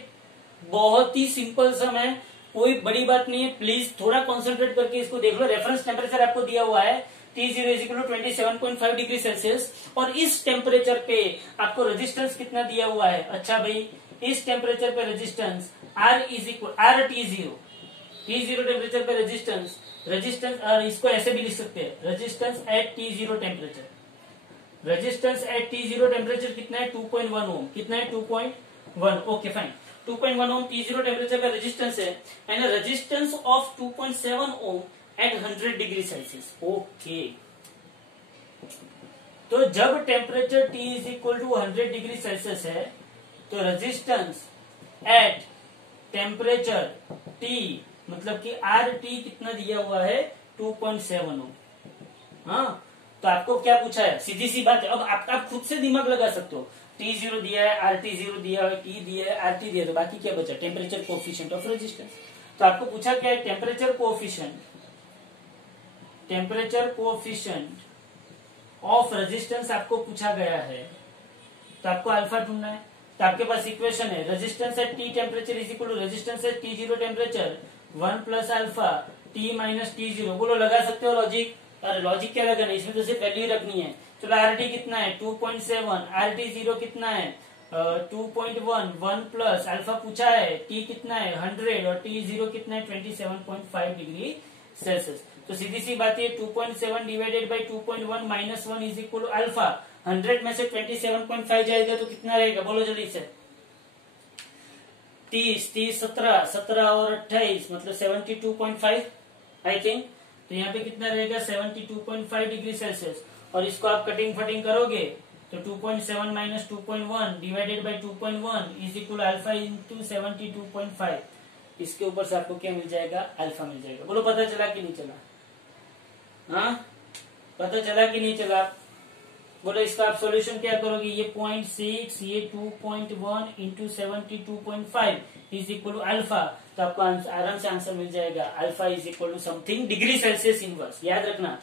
बहुत ही सिंपल सम है, कोई बड़ी बात नहीं है, प्लीज थोड़ा कॉन्सेंट्रेट करके इसको देख लो। रेफरेंस टेम्परेचर आपको दिया हुआ है T0 is equal to 27.5 degree Celsius, और इस टेम्परेचर पे आपको रेजिस्टेंस कितना दिया हुआ है। अच्छा भाई, इस टेम्परेचर पे resistance R is equal T0 temperature पे रेजिस्टेंस, और इसको ऐसे भी लिख सकते हैं, resistance at T0 temperature, resistance at T0 temperature कितना है 2.1 ओम, कितना है 2.1। Okay fine, 2.1 ohm T0 temperature का रेजिस्टेंस है, and resistance of 2.7 ohm at 100 degree Celsius. Okay, तो जब temperature T is equal to 100 degree Celsius है, तो रेजिस्टेंस एट टेम्परेचर T मतलब कि RT कितना दिया हुआ है 2.7 ओम। हाँ, तो आपको क्या पूछा है, सीधी सी बात है। अब आप खुद से दिमाग लगा सकते हो, T0 दिया है, RT0 दिया है, T दिया है, RT दिया है, तो बाकी क्या बचा, टेम्परेचर कोएफिशिएंट ऑफ रेजिस्टेंस। तो आपको पूछा क्या है, टेम्परेचर कोएफिशिएंट ऑफ रेजिस्टेंस आपको पूछा गया है, तो आपको अल्फा ढूंढना है। तो आपके पास इक्वेशन है, resistance at T temperature is equal to resistance at T0 temperature 1 plus alpha T minus T0। बोलो लगा सकते हो लॉजिक, अरे लॉजिक क्या लगाना, इसमें तो सिर्फ वैल्यू रखनी है। चलो RT कितना है 2.7, RT0 कितना है 2.1, 1 प्लस अल्फा पूछा है, T कितना है 100, और T0 कितना है 27.5 डिग्री सेल्सियस। तो सीधी सी बात है, 2.7 divided by 2.1 minus 1 is equal to alpha. 100 में से 27.5 जाएगा तो कितना रहेगा, बोलो जल्दी से। 30 30 17 17 और 28 मतलब 72.5 आई थिंक। तो यहाँ पे कितना रहेगा 72.5 डिग्री सेल्सियस। और इसको आप कटिंग फटिंग करोगे तो 2.7 minus 2.1 divided by 2.1 is equal alpha into 72.5। इसके ऊपर से आपको क्या मिल जाएगा, अल्फा मिल जाएगा। बोलो पता चला कि नहीं चला? हाँ, पता चला कि नहीं चला? बोलो इसका आप सॉल्यूशन क्या करोगे, ये 0.6 ये 2.1 into 72.5 is equal to alpha, तो आपको आराम से आंसर मिल जाएगा। Alpha is equal to something degree Celsius inverse. याद रखना,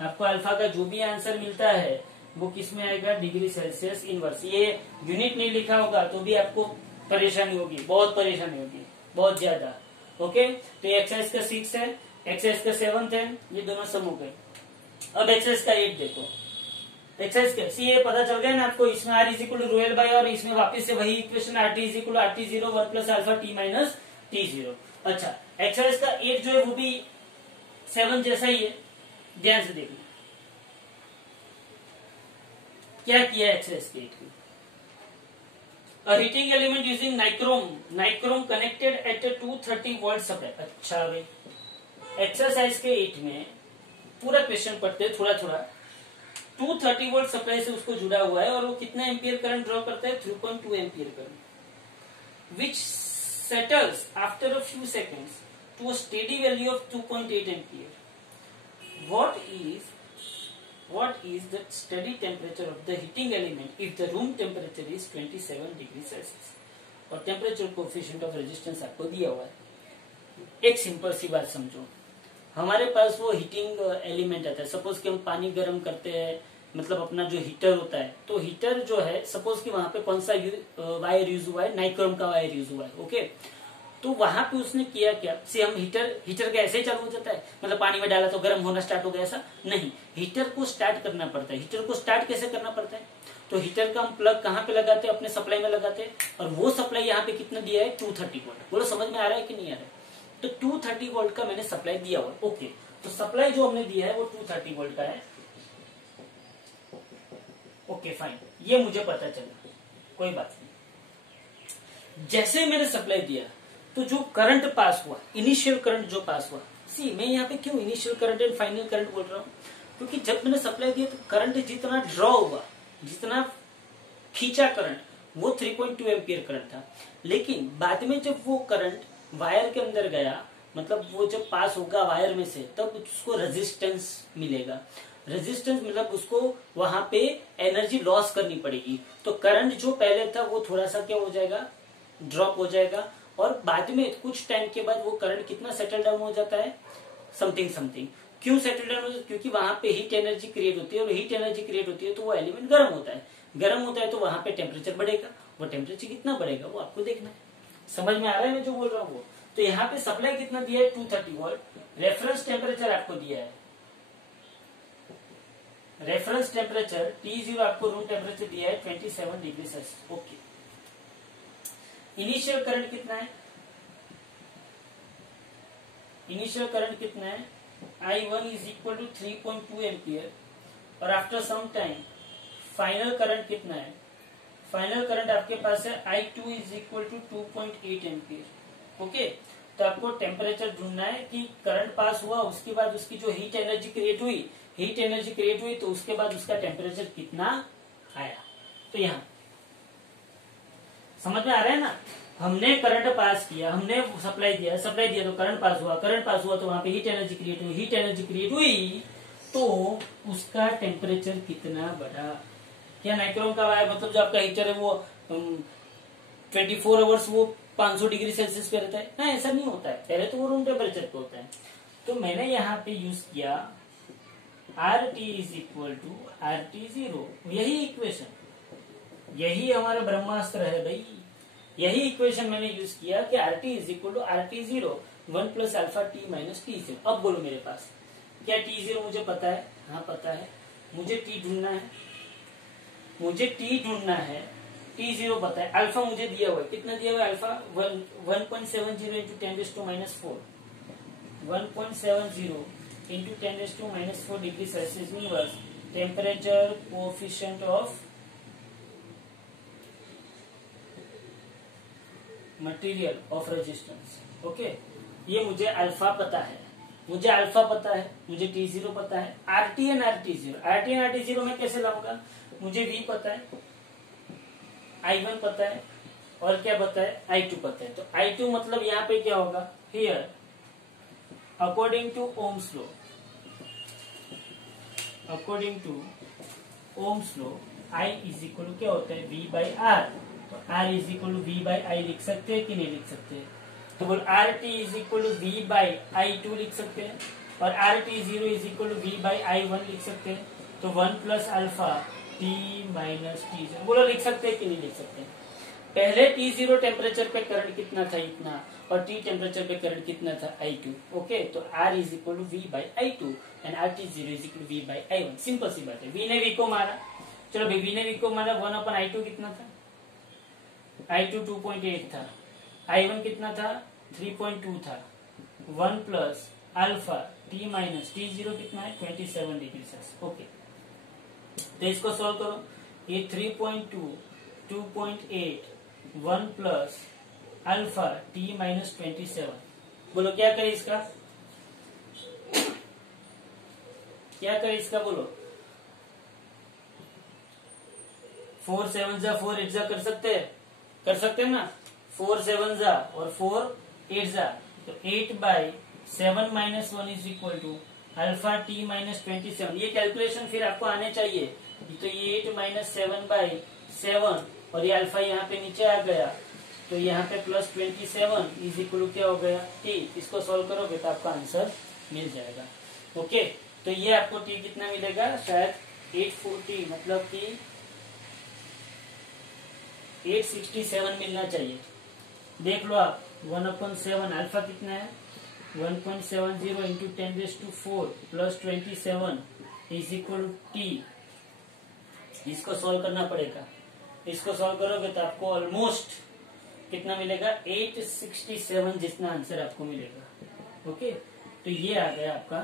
आपको अल्फा का जो भी आंसर मिलता है वो किस में आएगा, डिग्री सेल्सियस इनवर्स। ये यूनिट नहीं लिखा होगा तो भी आपको परेशानी होगी, बहुत परेशानी होगी, बहुत ज्यादा। ओके, तो एक्सरसाइज का 6 है, एक्सरसाइज का 7 है, ये दोनों सम हो गए। अब एक्सरसाइज का 8 देखो। एक्सरसाइज कैसी है पता चल गया ना आपको, इसमें R is equal to rho L by, और इसमें वापस से वही equation R T is equal to R T zero 1 plus alpha T minus T zero. अच्छा, एक्सरसाइज का 8 जो है वो भी 7 जैसा ही है, ध्यान से देखना क्या किया है एक्सरसाइज के 8 में। A heating element using nichrome connected at a 230 volt supply. अच्छा भाई, एक्सरसाइज के 8 में पूरा क्वेश्चन पढ़ते हैं थोड़ा थोड़ा। 230 वोल्ट सप्लाई से उसको जुड़ा हुआ है और वो कितना एम्पियर करंट ड्रॉ करता है, 3.2 ampere current, which settles after a few seconds to a steady value of 2.8 ampere. What is the steady temperature of the heating element if the room temperature is 27 degree Celsius? और temperature coefficient of resistance आपको दिया हुआ है। एक simple सी बात समझो, हमारे पास वो हीटिंग एलिमेंट आता है। सपोज कि हम पानी गर्म करते हैं, मतलब अपना जो हीटर होता है, तो हीटर जो है सपोज कि वहां पे कौन सा वायर यूज हुआ है, नाइक्रोम का वायर यूज हुआ है। ओके, तो वहां पे उसने किया क्या, से हम हीटर का ऐसे ही चालू हो जाता है, मतलब पानी में डाला तो गर्म होना स्टार्ट हो गया, ऐसा नहीं। हीटर को स्टार्ट करना पड़ता है। हीटर को स्टार्ट कैसे करना पड़ता है, तो हीटर का हम प्लग कहाँ पे लगाते हैं, अपने सप्लाई में लगाते हैं, और वो सप्लाई यहाँ पे कितना दिया है, 230 वोल्ट। बोलो समझ में आ रहा है कि नहीं आ रहा है? तो 230 वोल्ट का मैंने सप्लाई दिया हुआ। ओके, तो सप्लाई जो हमने दिया है वो 230 वोल्ट का है। ओके फाइन, ये मुझे पता चला, कोई बात नहीं। जैसे मैंने सप्लाई दिया तो जो करंट पास हुआ, इनिशियल करंट जो पास हुआ, सी मैं यहाँ पे क्यों initial current and final current बोल रहा हूँ, क्योंकि जब मैंने सप्लाई दिया तो करंट जितना ड्रॉ हुआ, जितना खींचा करंट, वो 3.2 एम्पियर करंट था। लेकिन बाद में जब वो करंट वायर के अंदर गया, मतलब वो जब पास होगा वायर में से, तब उसको रेजिस्टेंस मिलेगा। रेजिस्टेंस मतलब उसको वहां पे एनर्जी लॉस करनी पड़ेगी। तो करंट जो पहले था वो थोड़ा सा क्या हो जाएगा, ड्रॉप हो जाएगा, और बाद में कुछ टाइम के बाद वो करंट कितना सेटल डाउन हो जाता है, समथिंग। क्यों सेटल डाउन होता है, क्योंकि वहां पे हीट एनर्जी क्रिएट होती है, और हीट एनर्जी क्रिएट होती है तो वो एलिमेंट गर्म होता है। गर्म होता है तो वहां पे टेम्परेचर बढ़ेगा। वो टेम्परेचर कितना बढ़ेगा वो आपको देखना है। समझ में आ रहा है मैं जो बोल रहा हूँ वो? तो यहाँ पे सप्लाई कितना दिया है, 230 वोल्ट। रेफरेंस टेम्परेचर आपको दिया है, रेफरेंस टेम्परेचर T0 आपको रूम टेम्परेचर दिया है 27 degree Celsius. Okay, initial current कितना है, इनिशियल करंट कितना है, I1 is equal to 3.2 ampere, और after some time final current कितना है, फाइनल करंट आपके पास है I2 is equal to 2.8 ampere. Okay, तो आपको टेम्परेचर ढूंढना है कि करंट पास हुआ, उसके बाद उसकी जो हीट एनर्जी क्रिएट हुई, तो उसके बाद उसका टेम्परेचर कितना आया। तो यहाँ समझ में आ रहा है ना, हमने करंट पास किया, हमने सप्लाई दिया तो करंट पास हुआ तो वहां पे हीट एनर्जी क्रिएट हुई तो उसका टेम्परेचर कितना बढ़ा। क्या नाइक्रोम का वायर, मतलब जो आपका हीटर है वो 24 आवर्स वो 500 डिग्री सेल्सियस पे रहता है ना, ऐसा नहीं होता है। पहले तो वो रूम टेम्परेचर पे होता है। तो मैंने यहाँ पे यूज किया RT is equal to RT0, यही इक्वेशन, यही हमारा ब्रह्मास्त्र है भाई। यही इक्वेशन मैंने यूज किया कि RT is equal to RT0 1 plus alpha T minus T0। अब बोलो मेरे पास क्या T0 मुझे पता है? हाँ पता है। मुझे T ढूंढना है, T0 पता है। अल्फा मुझे दिया हुआ है, कितना दिया हुआ है alpha, 1.70 into 10⁻⁴, 1.70 into 10⁻⁴ degree Celsius inverse temperature coefficient of material of resistance. Okay, ये मुझे अल्फा पता है। मुझे अल्फा पता है, मुझे T0 पता है, RT एंड RT0 में कैसे लाऊंगा? मुझे V पता है, I1 पता है और क्या पता है? I2 पता है। तो I2 मतलब यहाँ पे क्या होगा? Here according to Ohm's law, according to Ohm's law I is equal to क्या होता है? V by R. तो R is equal to V by I लिख सकते हैं कि नहीं लिख सकते? तो बोल RT is equal to V by I2 लिख सकते हैं और RT0 is equal to V by I1 लिख सकते हैं। तो 1 plus alpha T minus T0 बोलो लिख सकते हैं कि नहीं लिख सकते? पहले T0 टेम्परेचर पे करंट कितना था? इतना। और T टेम्परेचर पे करंट कितना था? I2। ओके, तो R is equal to V by I2 and RT0 is equal to V by I1। Simple सी बात है। V ने V को मारा, चलो V ने V को मारा, 1 अपन I2 कितना था? I2 2.8 था, I1 कितना था? 3.2 था। 1 plus alpha T minus T0 कितना है? 27 डिग्री सेल्सियस। ओके, तो इसको सॉल्व करो। ये 3.2, 2.8, 1 प्लस अल्फा T माइनस 27, बोलो क्या करे इसका? क्या करे इसका बोलो? 4 7 जा 4 8 जा कर सकते हैं? कर सकते हैं ना? 4 7 जा और 4 8 जा, तो 8 by 7 minus 1 is equal to alpha T minus 27। ये कैलकुलेशन फिर आपको आने चाहिए। तो ये 8 माइनस 7 बाई 7 और ये अल्फा यहाँ पे नीचे आ गया, तो यहाँ पे प्लस 27 इज इक्वल टू क्या हो गया? T। इसको सॉल्व करोगे तो आपका आंसर मिल जाएगा। ओके, तो ये आपको T कितना मिलेगा? शायद 840, मतलब कि 867 मिलना चाहिए। देख लो आप, 1/7 अल्फा कितना है? 1.70 into 10⁴ plus 27 is equal to T। इसको सॉल्व करना पड़ेगा। इसको सॉल्व करोगे तो आपको ऑलमोस्ट कितना मिलेगा? 867 जितना आंसर आपको मिलेगा। ओके, तो ये आ गया आपका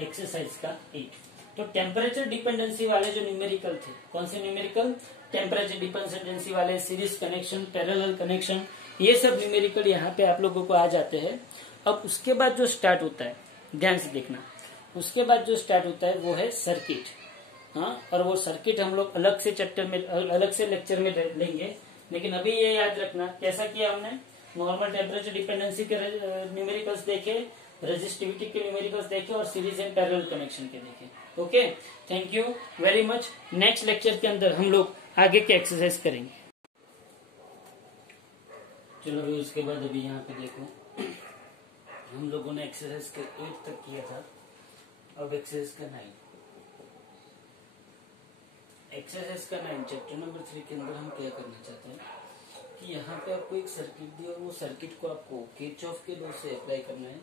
एक्सरसाइज का 8। तो टेम्परेचर डिपेंडेंसी वाले जो न्यूमेरिकल थे, कौन से न्यूमेरिकल? टेम्परेचर डिपेंडेंसी वाले, सीरीज कनेक्शन, पैरेलल कनेक्शन, ये सब न्यूमेरिकल यहाँ पे आप लोगों को आ जाते हैं। अब उसके बाद जो स्टार्ट होता है, ध्यान से देखना, उसके बाद जो स्टार्ट होता है वो है सर्किट। हाँ, और वो सर्किट हम लोग अलग से चैप्टर में, अलग से लेक्चर में लेंगे। लेकिन अभी ये याद रखना, कैसा किया हमने? नॉर्मल टेम्परेचर डिपेंडेंसी के न्यूमेरिकल्स देखे, रेजिस्टिविटी के न्यूमेरिकल्स देखे और सीरीज एंड पैरेलल कनेक्शन के देखे। Okay, thank you very much. Next lecture के अंदर हम लोग आगे के एक्सरसाइज करेंगे। चलो अभी उसके बाद अभी यहाँ पे देखो, हम लोगों ने एक्सरसाइज के 8 तक किया था, अब एक्सरसाइज का 9। एक्सरसाइज का 9 चैप्टर नंबर 3 के अंदर हम क्या करना चाहते हैं कि यहाँ पे आपको एक सर्किट दी और वो सर्किट को आपको किरचॉफ के लॉ से अप्लाई करना है,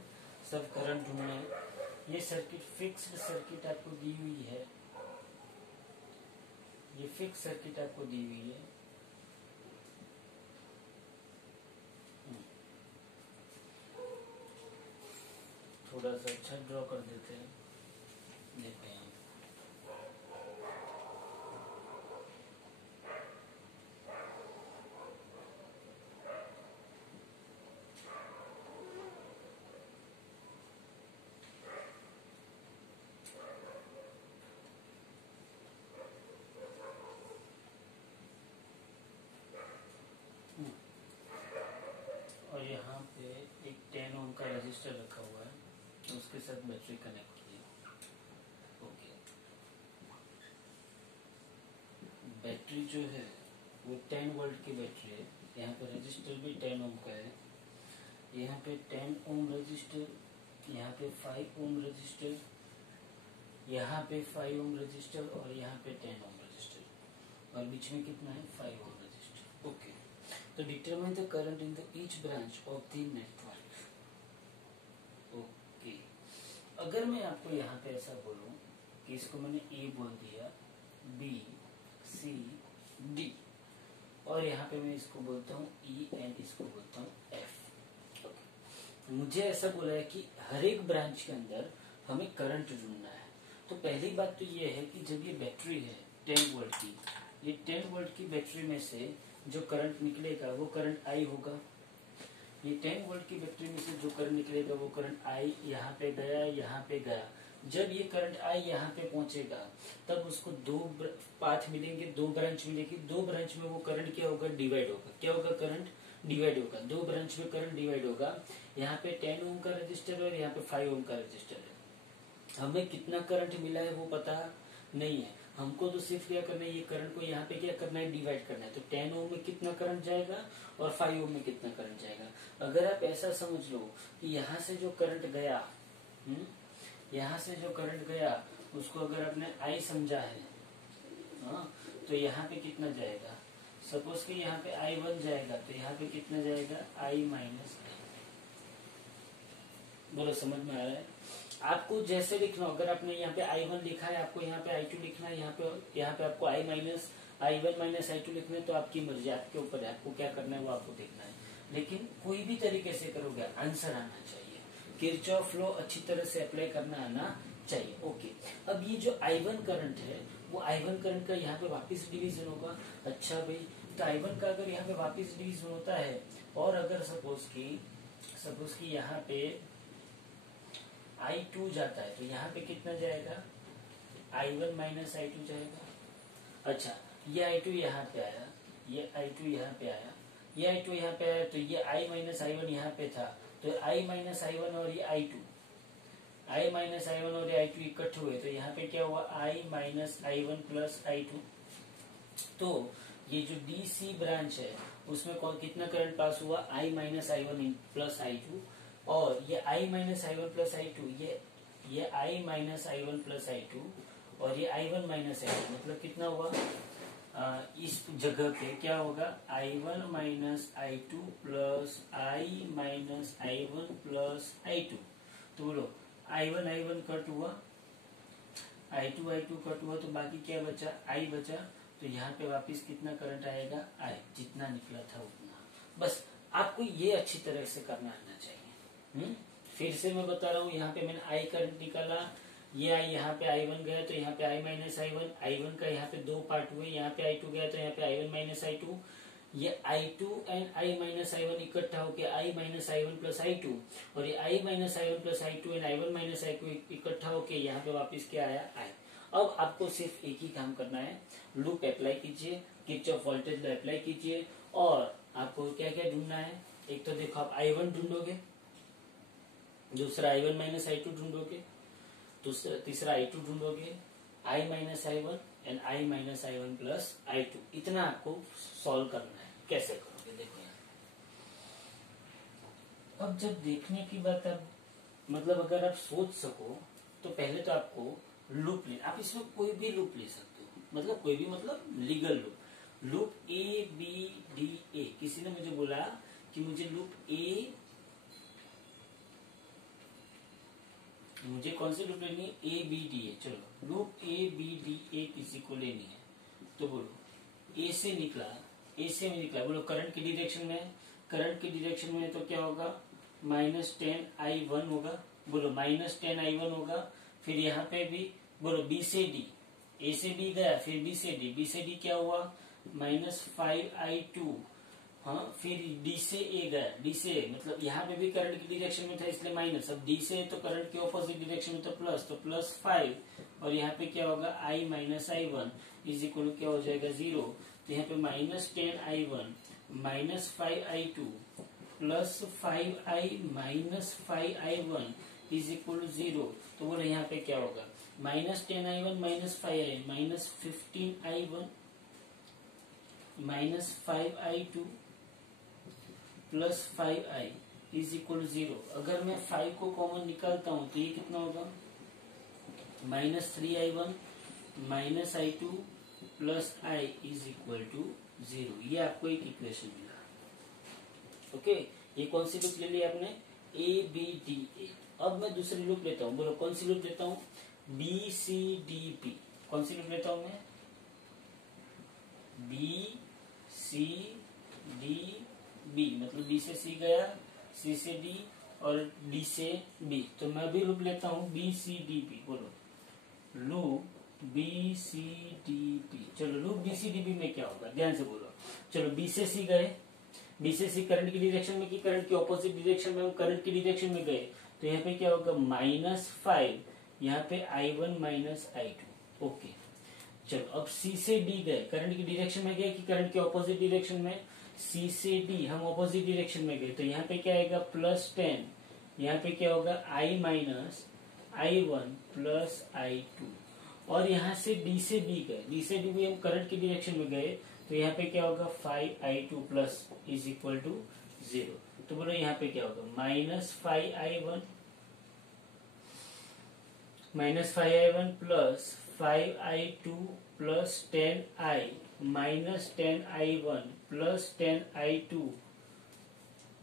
सब करंट ढूंढना है। ये सर्किट फिक्स्ड सर्किट आपको दी हुई है, ये फिक्स सर्किट आपको दी हुई है। थोड़ा सा अच्छा ड्रॉ कर देते हैं, देखो यहाँ और यहाँ पे एक 10 ओम का रजिस्टर रखा हुआ है, तो उसके साथ बैटरी कनेक्ट की है। ओके, बैटरी जो है वो 10 वोल्ट की बैटरी है। यहाँ पे रजिस्टर भी 10 ओम का है। यहाँ पे 10 ओम रजिस्टर, यहाँ पे 5 ओम रजिस्टर, यहाँ पे 5 ओम रजिस्टर और यहाँ पे 10 ओम रजिस्टर, और बीच में कितना है? 5 ओम रजिस्टर। ओके, तो determine the current in the each branch of the network. Okay, अगर मैं आपको यहाँ पे ऐसा बोलूं कि इसको मैंने ए बोल दिया, बी सी डी, और यहाँ पे मैं इसको बोलता हूँ ई एंड इसको बोलता हूँ एफ। मुझे ऐसा बोला है कि हर एक ब्रांच के अंदर हमें करंट ढूंढना है। तो पहली बात तो ये है कि जब ये बैटरी है 10 वोल्ट की, ये 10 वोल्ट की बैटरी में से जो करंट निकलेगा वो करंट आई होगा। ये 10 वोल्ट की बैटरी में से जो करंट निकलेगा वो करंट आई यहाँ पे गया, यहाँ पे गया। जब ये करंट आई यहाँ पे पहुंचेगा तब उसको दो पाथ मिलेंगे, दो ब्रांच मिलेगी। दो ब्रांच में वो करंट क्या होगा, डिवाइड होगा। क्या होगा, करंट डिवाइड होगा। दो ब्रांच में करंट डिवाइड होगा। यहाँ पे 10 ओम का रजिस्टर है और यहाँ पे 5 ओम का रजिस्टर है। हमें कितना करंट मिला है वो पता नहीं है, हमको तो सिर्फ क्या करना है, ये करंट को यहाँ पे क्या करना है, डिवाइड करना है। तो 10 ओम में कितना करंट जाएगा और 5 ओम में कितना करंट जाएगा। अगर आप ऐसा समझ लो कि यहाँ से जो करंट गया, यहाँ से जो करंट गया उसको अगर आपने आई समझा है, तो यहाँ पे कितना जाएगा। सपोज कि यहाँ पे I1 जाएगा तो यहाँ पे कितना जाएगा, I माइनस। बोलो समझ में आ रहा है। आपको जैसे लिखना, अगर आपने यहाँ पे I1 लिखा है, आपको यहाँ पे I2 लिखना है, यहाँ पे आपको I1 माइनस I2 लिखना है, तो आपकी मर्जी, आपके ऊपर है, आपको क्या करना है वो आपको देखना है। लेकिन कोई भी तरीके से करोगे आंसर आना चाहिए। किरचॉफ लॉ अच्छी तरह से अप्लाई करना आना चाहिए। ओके, अब ये जो I1 करंट है वो I1 करंट का यहाँ पे वापस डिवीजन होगा। अच्छा भाई, तो I1 का अगर यहाँ पे वापस डिवीजन होता है और अगर सपोज की यहाँ पे I2 जाता है तो यहाँ पे कितना जाएगा, I1 माइनस I2 जाएगा। अच्छा, ये I2 यहाँ पे आया, ये I2 यहाँ पे आया, ये I2 यहाँ पे आया, तो ये I माइनस I1 यहाँ पे था, तो I माइनस I1 और ये I माइनस I1 और ये I2 इकट्ठे हुए, तो यहाँ पे क्या हुआ, I minus I1 plus I2। तो ये जो DC ब्रांच है उसमें कितना करंट पास हुआ, I minus I1 plus I2, और ये I minus I1 plus I2, ये I minus I1 plus I2, और ये I1 माइनस I2, मतलब कितना हुआ, इस जगह पे क्या होगा, I1 minus I2 plus I minus I1 plus I2। तो बोलो I1 कट हुआ, I2 कट हुआ, तो बाकी क्या बचा, I बचा। तो यहाँ पे वापस कितना करंट आएगा, I, जितना निकला था उतना। बस आपको ये अच्छी तरह से करना आना चाहिए। फिर से मैं बता रहा हूँ, यहाँ पे मैंने I करंट निकाला, ये I यहाँ पे I1 गया तो यहाँ पे I माइनस I1 का यहाँ पे दो पार्ट हुए, यहाँ पे I2 गया तो यहाँ पे I1 माइनस I2, ये I2 and I minus I1 इकट्ठा होके I minus I1 plus I2, और ये I minus I1 plus I2 and I1 minus I2 इकट्ठा होके यहाँ पे वापस क्या आया, I। अब आपको सिर्फ एक ही काम करना है, लूप अप्लाई कीजिए, किरचॉफ वोल्टेज लॉ अप्लाई कीजिए, और आपको क्या क्या ढूंढना है। एक तो देखो आप I1 ढूंढोगे, दूसरा I1 माइनस I2 ढूंढोगे, तीसरा I2 ढूंढोगे, I minus I1 and I minus I1 plus I2। इतना आपको सॉल्व करना है। कैसे करोगे देखो यहाँ। अब जब देखने की बात, अब मतलब अगर आप सोच सको तो पहले तो आपको लूप ले, आप इसमें कोई भी लूप ले सकते हो, मतलब कोई भी, मतलब लीगल लूप ABDA। किसी ने मुझे बोला कि मुझे मुझे कौन सी लूप लेनी है, ABDA। चलो लूप ABDA किसी को लेनी है, तो बोलो A से निकला, बोलो करंट की डायरेक्शन में, तो क्या होगा, -10I1 होगा। बोलो -10I1 होगा। फिर यहाँ पे भी बोलो B से D, A से B गया, फिर B से D क्या हुआ, -5I2। हाँ, फिर D से A गया, D से A, मतलब यहाँ पे भी करंट की डायरेक्शन में था इसलिए माइनस, अब D से तो करंट के ऑपोजिट डायरेक्शन में तो +5, और यहाँ पे क्या होगा, I minus I1 is equal क्या हो जाएगा, 0। तो यहाँ पे -10I1 -5I2 plus 5I minus 5I1 is equal 0। तो बोले यहाँ पे क्या होगा, -10I1 minus 5I -15I1 minus 5I2 plus 5I is equal 0। अगर मैं 5 को कॉमन निकालता हूं तो ये कितना होगा, -3I1 minus I2 plus I is equal to 0। ये आपको एक इक्वेशन मिला। ओके, ये कौन सी लूप ले ली आपने, ABDA। अब मैं दूसरी लूप लेता हूँ, बोलो कौन सी लूप लेता हूँ, BCDB। कौन सी लूप लेता हूँ मैं, BCDB, मतलब B से C गया, C से D और D से B। तो मैं भी लूप लेता हूँ BCDB। बोलो लूप BCDB। चलो लूप BCDB में क्या होगा, ध्यान से बोलो। चलो B से C गए, बी से सी करंट की डायरेक्शन में कि करंट की ऑपोजिट डायरेक्शन में, हम करंट की डायरेक्शन में गए तो यहाँ पे क्या होगा -5, यहाँ पे I1 -I2। ओके चलो अब सी से डी गए, करंट की डायरेक्शन में गए कि करंट के ऑपोजिट डायरेक्शन में, सी से डी हम ऑपोजिट डायरेक्शन में गए तो यहाँ पे क्या आएगा +10, यहाँ पे क्या होगा I-I1 +I2। और यहाँ से डी से डी गए, डी से डी भी हम करंट की डायरेक्शन में गए तो यहाँ पे क्या होगा 5I2 plus is equal to 0। तो बोलो यहाँ पे क्या होगा -5I1 plus 5I2 plus 10I minus 10I1 plus 10I2।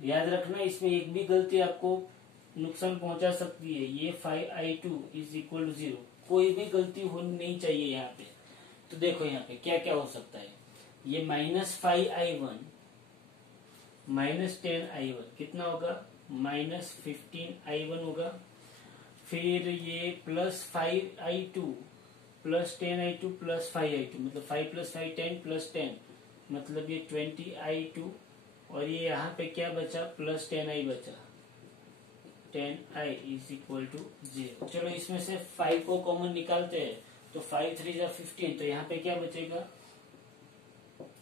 याद रखना इसमें एक भी गलती आपको नुकसान पहुंचा सकती है। ये 5I2 इज इक्वल टू 0, कोई भी गलती होनी नहीं चाहिए यहाँ पे। तो देखो यहाँ पे क्या क्या हो सकता है, ये -5I1 -10I1 कितना होगा -15I1 होगा। फिर ये +5I2 plus 10I2 plus 5I2 मतलब 5 + 5 10 + 10 मतलब ये 20I2। और ये यहाँ पे क्या बचा +10I बचा, 10I इज इक्वल टू 0। चलो इसमें से 5 को कॉमन निकालते हैं तो 5 3 = 15, तो यहाँ पे क्या बचेगा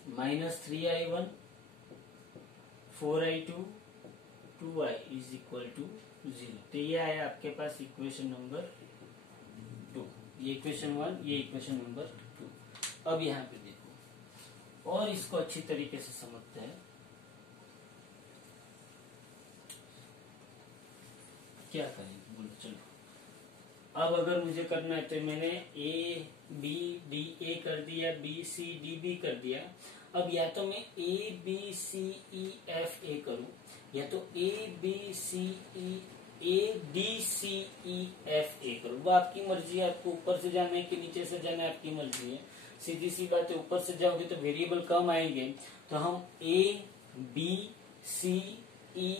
-3I1 4I2 2I is equal to 0। तो ये आया आपके पास इक्वेशन नंबर 2। ये इक्वेशन 1, ये इक्वेशन नंबर 2। अब यहाँ पे देखो और इसको अच्छी तरीके से समझते हैं। क्या करेंगे बोलो, चलो अब अगर मुझे करना है तो मैंने A B D A कर दिया, B C D B कर दिया। अब या तो मैं A B C E F A करूं या तो A B C D C E F A करूं, वो आपकी मर्जी है। आपको ऊपर से जाना है कि नीचे से जाना है आपकी मर्जी है। सीधी सी बात है, ऊपर से जाओगे तो वेरिएबल कम आएंगे। तो हम A B C E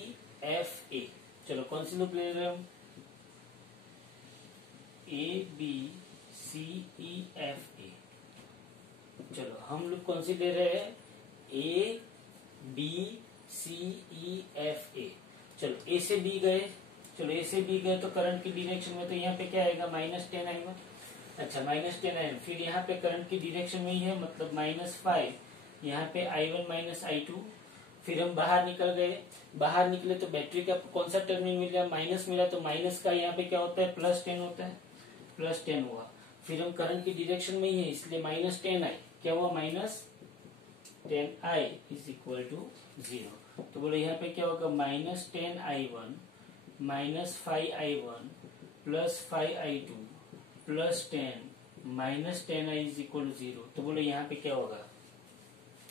F A, चलो कौन सी लूप ले रहे हैं हम A B C E F A। चलो हम लोग कौन सी ले रहे हैं A B C E F A। चलो A से B गए, चलो A से B गए तो करंट की डायरेक्शन में तो यहाँ पे क्या आएगा -10I1। अच्छा -10I1, फिर यहाँ पे करंट की डायरेक्शन में ही है मतलब -5, यहाँ पे I1 -I2। फिर हम बाहर निकल गए, बाहर निकले तो बैटरी का कौन सा टर्मिनल मिला, माइनस मिला, तो माइनस का यहाँ पे क्या होता है +10 होता है, +10 हुआ। फिर हम करंट की डायरेक्शन में ही है इसलिए -10I क्या हुआ -10I इज इक्वल टू 0। तो बोलो यहाँ पे क्या होगा -10I1 -5I1 plus 5I2 plus 10 -10I is equal to 0। तो बोलो यहाँ पे क्या होगा,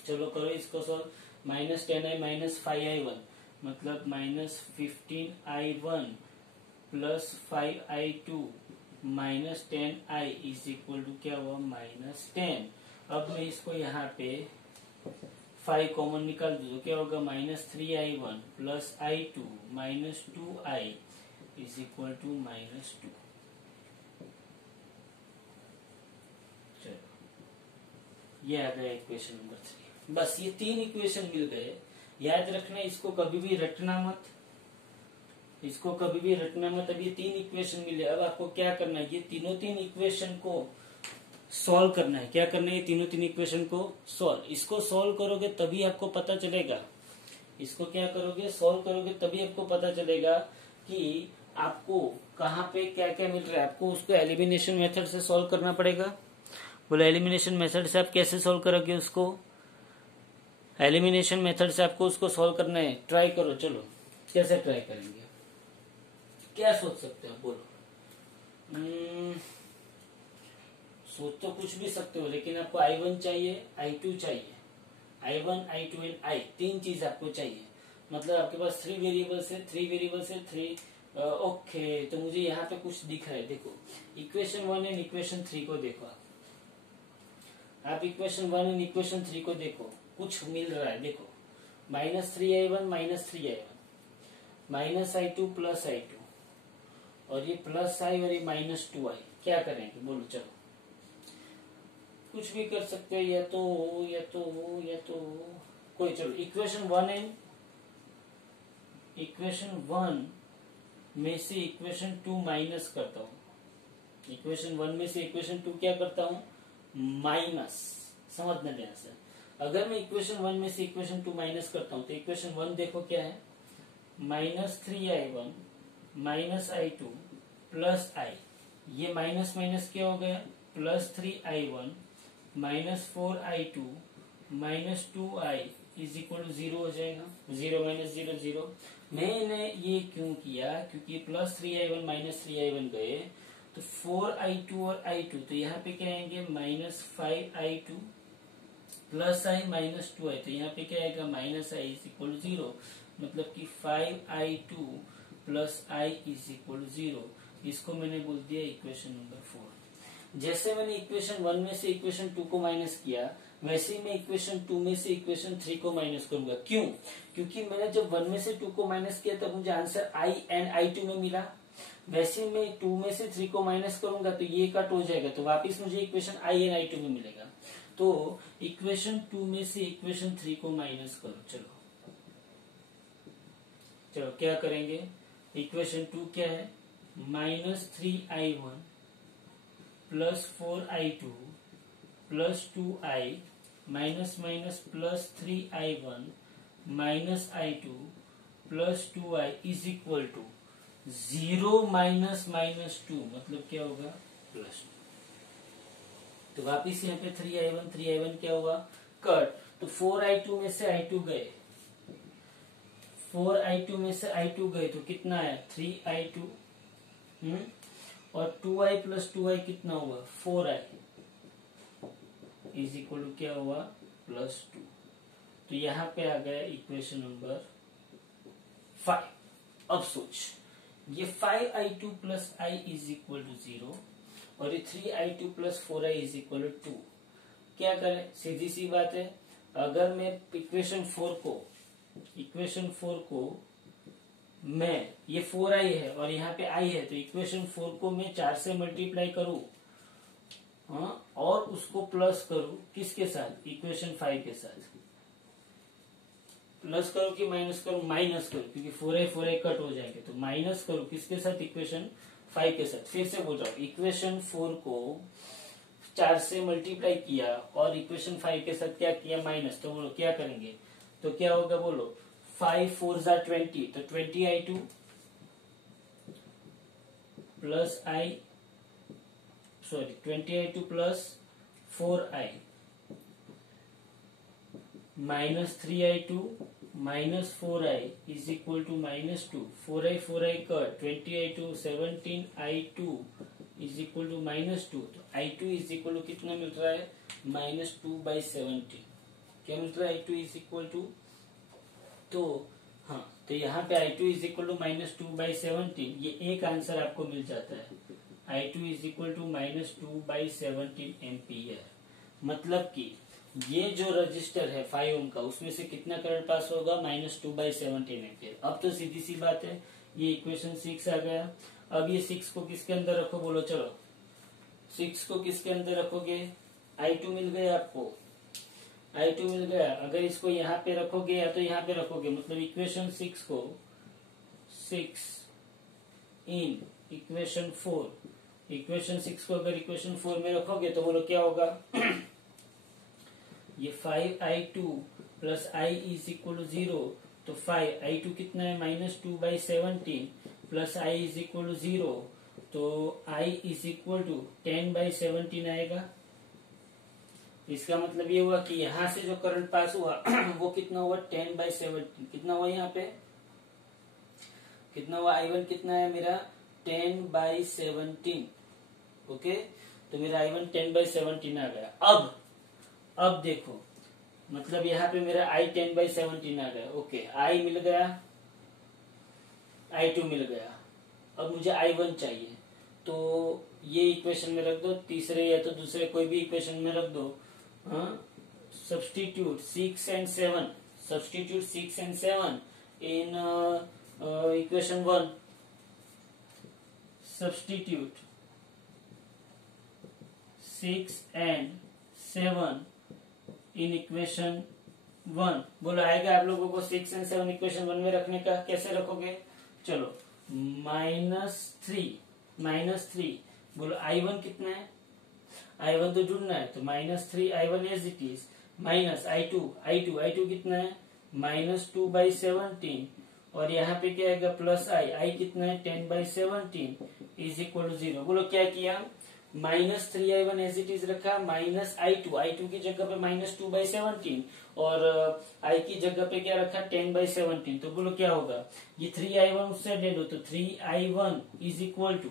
चलो करो इसको सॉल्व। -10I - 5I1 मतलब -15I1 plus 5I2 -10I is equal to क्या हुआ -10। अब मैं इसको यहाँ पे 5 कॉमन निकाल दूँ तो क्या होगा -3I1 plus I2 -2I is equal to -2। चलो ये आ गया इक्वेशन नंबर 3। बस ये 3 इक्वेशन मिल गए। याद रखना इसको कभी भी रटना मत, इसको कभी भी रटना मत। अब ये 3 इक्वेशन मिले, अब आपको क्या करना है, ये तीन इक्वेशन को सॉल्व करना है। क्या करना है, ये तीन इक्वेशन को सॉल्व। इसको सॉल्व करोगे तभी आपको पता चलेगा, इसको क्या करोगे सॉल्व करोगे तभी आपको पता चलेगा कि आपको कहाँ पे क्या क्या मिल रहा है। आपको उसको एलिमिनेशन मेथड से सॉल्व करना पड़ेगा। बोले एलिमिनेशन मेथड से आप कैसे सॉल्व करोगे उसको, एलिमिनेशन मेथड से आपको उसको सॉल्व करना है। ट्राई करो, चलो कैसे ट्राई करेंगे, क्या सोच सकते हो बोलो। सोच तो कुछ भी सकते हो लेकिन आपको I1 चाहिए, I2 चाहिए, I1 I2 एंड I 3 चीज आपको चाहिए। मतलब आपके पास 3 वेरिएबल्स है, 3 वेरिएबल्स है 3। ओके तो मुझे यहाँ पे कुछ दिख रहा है, देखो इक्वेशन 1 एंड इक्वेशन 3 को देखो। आप इक्वेशन 1 एंड इक्वेशन 3 को देखो, कुछ मिल रहा है। देखो -3I1 -3I1 -I2 plus I2 और ये प्लस I और ये -2I। क्या करेंगे बोलो, चलो कुछ भी कर सकते हो, या तो कोई, चलो इक्वेशन 1 है, इक्वेशन 1 में से इक्वेशन 2 माइनस करता हूं। इक्वेशन 1 में से इक्वेशन 2 क्या करता हूं, माइनस। समझने देना से, अगर मैं इक्वेशन 1 में से इक्वेशन 2 माइनस करता हूं तो इक्वेशन 1 देखो क्या है, -3i1 -i2 प्लस i, ये माइनस माइनस क्या हो गया, +3i1 -4i2 -2i is equal to 0 हो जाएगा। 0 माइनस 0 0। मैंने ये क्यों किया, क्योंकि +3i1 -3i1 गए तो 4i2 और i2, तो यहाँ पे क्या आएंगे, -5i2 प्लस i -2i, तो यहाँ पे क्या आएगा, -i इज इक्वल टू 0, मतलब कि 5i2 plus i is equal to 0। इसको मैंने बोल दिया इक्वेशन नंबर 4। जैसे मैंने इक्वेशन 1 में से इक्वेशन 2 को माइनस किया, वैसे ही मैं इक्वेशन 2 में से इक्वेशन 3 को माइनस करूंगा। क्यों, क्योंकि मैंने जब 1 में से 2 को माइनस किया तब मुझे आंसर i एंड i2 में मिला। वैसे मैं 2 में से 3 को माइनस करूंगा तो ये कट हो जाएगा, तो वापिस मुझे इक्वेशन i एंड i2 में मिलेगा। तो इक्वेशन 2 में से इक्वेशन 3 को माइनस करो। चलो चलो क्या करेंगे, इक्वेशन 2 क्या है, -3i1 plus 4i2 plus 2i minus minus plus 3i1 minus i2 plus 2i is equal to 0 minus -2, मतलब क्या होगा, +2। तो वापिस यहाँ पे 3i1 क्या हुआ, कट। तो 4i2 में से i2 गए, 4i2 में से i2 गए तो कितना है, 3i2, और 2i प्लस 2i कितना हुआ, 4i इज इक्वल टू क्या हुआ, +2। तो यहाँ पे आ गया इक्वेशन नंबर 5। अब सोच, ये 5i2 plus i is equal to 0 और ये 3i2 plus 4i is equal to 2। क्या करें, सीधी सी बात है, अगर मैं इक्वेशन 4 को मैं, ये 4i है और यहाँ पे i है, तो इक्वेशन 4 को मैं 4 से मल्टीप्लाई करूं, और उसको प्लस करूं किसके साथ, इक्वेशन 5 के साथ। प्लस करो कि माइनस करो, माइनस करो, क्योंकि 4i कट हो जाएंगे, तो माइनस करो किसके साथ, इक्वेशन 5 के साथ। फिर से बोल रहा हूं, इक्वेशन 4 को 4 से मल्टीप्लाई किया और इक्वेशन 5 के साथ क्या किया, माइनस। तो बोलो क्या करेंगे, तो क्या होगा, बोलो 5 4 जा 20, तो 20i2 plus 20i2 plus 4i minus 3i2 minus 4i is equal to -2। 4i cut, 20i2 17i2 is equal to -2। तो i2 इज इक्वल टू कितना मिल रहा है, -2/17। क्या मिल रहा है, i2 इज इक्वल टू, तो हाँ, तो यहाँ पे i2 इज इक्वल टू -2/17, ये एक आंसर आपको मिल जाता है। i2 is equal to -2/17 ampere. मतलब कि ये जो रजिस्टर है 5 ओम का, उसमें से कितना करंट पास होगा, -2/17 एम्पियर। अब तो सीधी सी बात है, ये इक्वेशन 6 आ गया। अब ये 6 को किसके अंदर रखो, बोलो, चलो 6 को किसके अंदर रखोगे, i2 मिल गया आपको, i2 मिल गया। अगर इसको यहाँ पे रखोगे या तो यहाँ पे रखोगे, मतलब इक्वेशन 6 को 6 इन इक्वेशन 4, इक्वेशन 6 को अगर इक्वेशन 4 में रखोगे तो बोलो क्या होगा ये 5i2 plus i is equal to 0, तो 5i2 कितना है, -2/17 plus i is equal to 0, तो i इज इक्वल टू 10/17 आएगा। इसका मतलब ये हुआ कि यहां से जो करंट पास हुआ वो कितना हुआ, 10/17। कितना हुआ यहाँ पे, कितना हुआ, i1 कितना है मेरा, 10/17। ओके, तो मेरा i1 10/17 आ गया। अब देखो, मतलब यहाँ पे मेरा i 10/17 आ गया। ओके, i मिल गया, i2 मिल गया। अब मुझे i1 चाहिए, तो ये इक्वेशन में रख दो, तीसरे या तो दूसरे कोई भी इक्वेशन में रख दो। Substitute 6 and 7, substitute 6 and 7 in equation 1, substitute 6 and 7 in equation 1। बोलो आएगा आप लोगों को 6 और 7 इक्वेशन 1 में रखने का, कैसे रखोगे? चलो -3 बोलो I1 कितना है? I1 तो ढूंढना है, तो -3 I1 as it is, minus I2 कितना है? -2/17, और यहाँ पे क्या आएगा? प्लस I कितना है? 10/17 इज इक्वल टू 0। बोलो क्या किया? -3 I1 एज इट इज रखा, माइनस I2 की जगह पे -2/17 और I की जगह पे क्या रखा? 10/17। तो बोलो क्या होगा? ये 3I1 उससे ले लो, तो 3I1 इज इक्वल टू,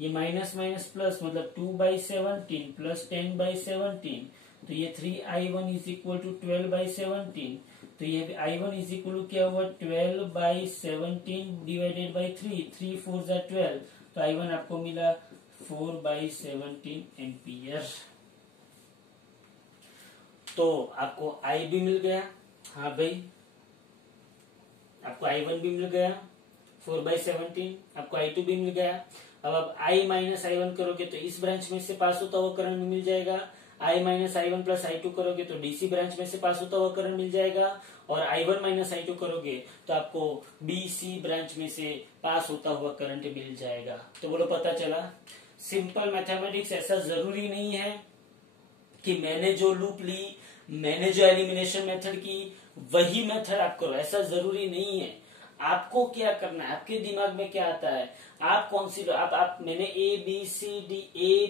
ये माइनस माइनस प्लस मतलब 2/17 प्लस 10/17, तो ये 3I1 इज इक्वल टू 12/17। तो ये I1 इज इक्वल टू क्या हुआ? 12/17 डिवाइडेड बाई 3 4 जा 12, तो I1 आपको मिला 4/17 एम्पियर। तो आपको I भी मिल गया, हाँ भाई, आपको I1 भी मिल गया 4/17, आपको I2 भी मिल गया। अब आप I माइनस I1 करोगे तो इस ब्रांच में से पास होता हुआ करंट मिल जाएगा, I minus I1 plus I2 करोगे तो डीसी ब्रांच में से पास होता हुआ करंट मिल जाएगा, और I1 माइनस I2 करोगे तो आपको बीसी ब्रांच में से पास होता हुआ करंट मिल जाएगा। तो बोलो पता चला, सिंपल मैथमेटिक्स ऐसा जरूरी नहीं है कि मैंने जो लूप ली, मैंने जो एलिमिनेशन मेथड की, वही मेथड आप करो, ऐसा जरूरी नहीं है। आपको क्या करना है, आपके दिमाग में क्या आता है, आप कौन सी आप मैंने A B C D A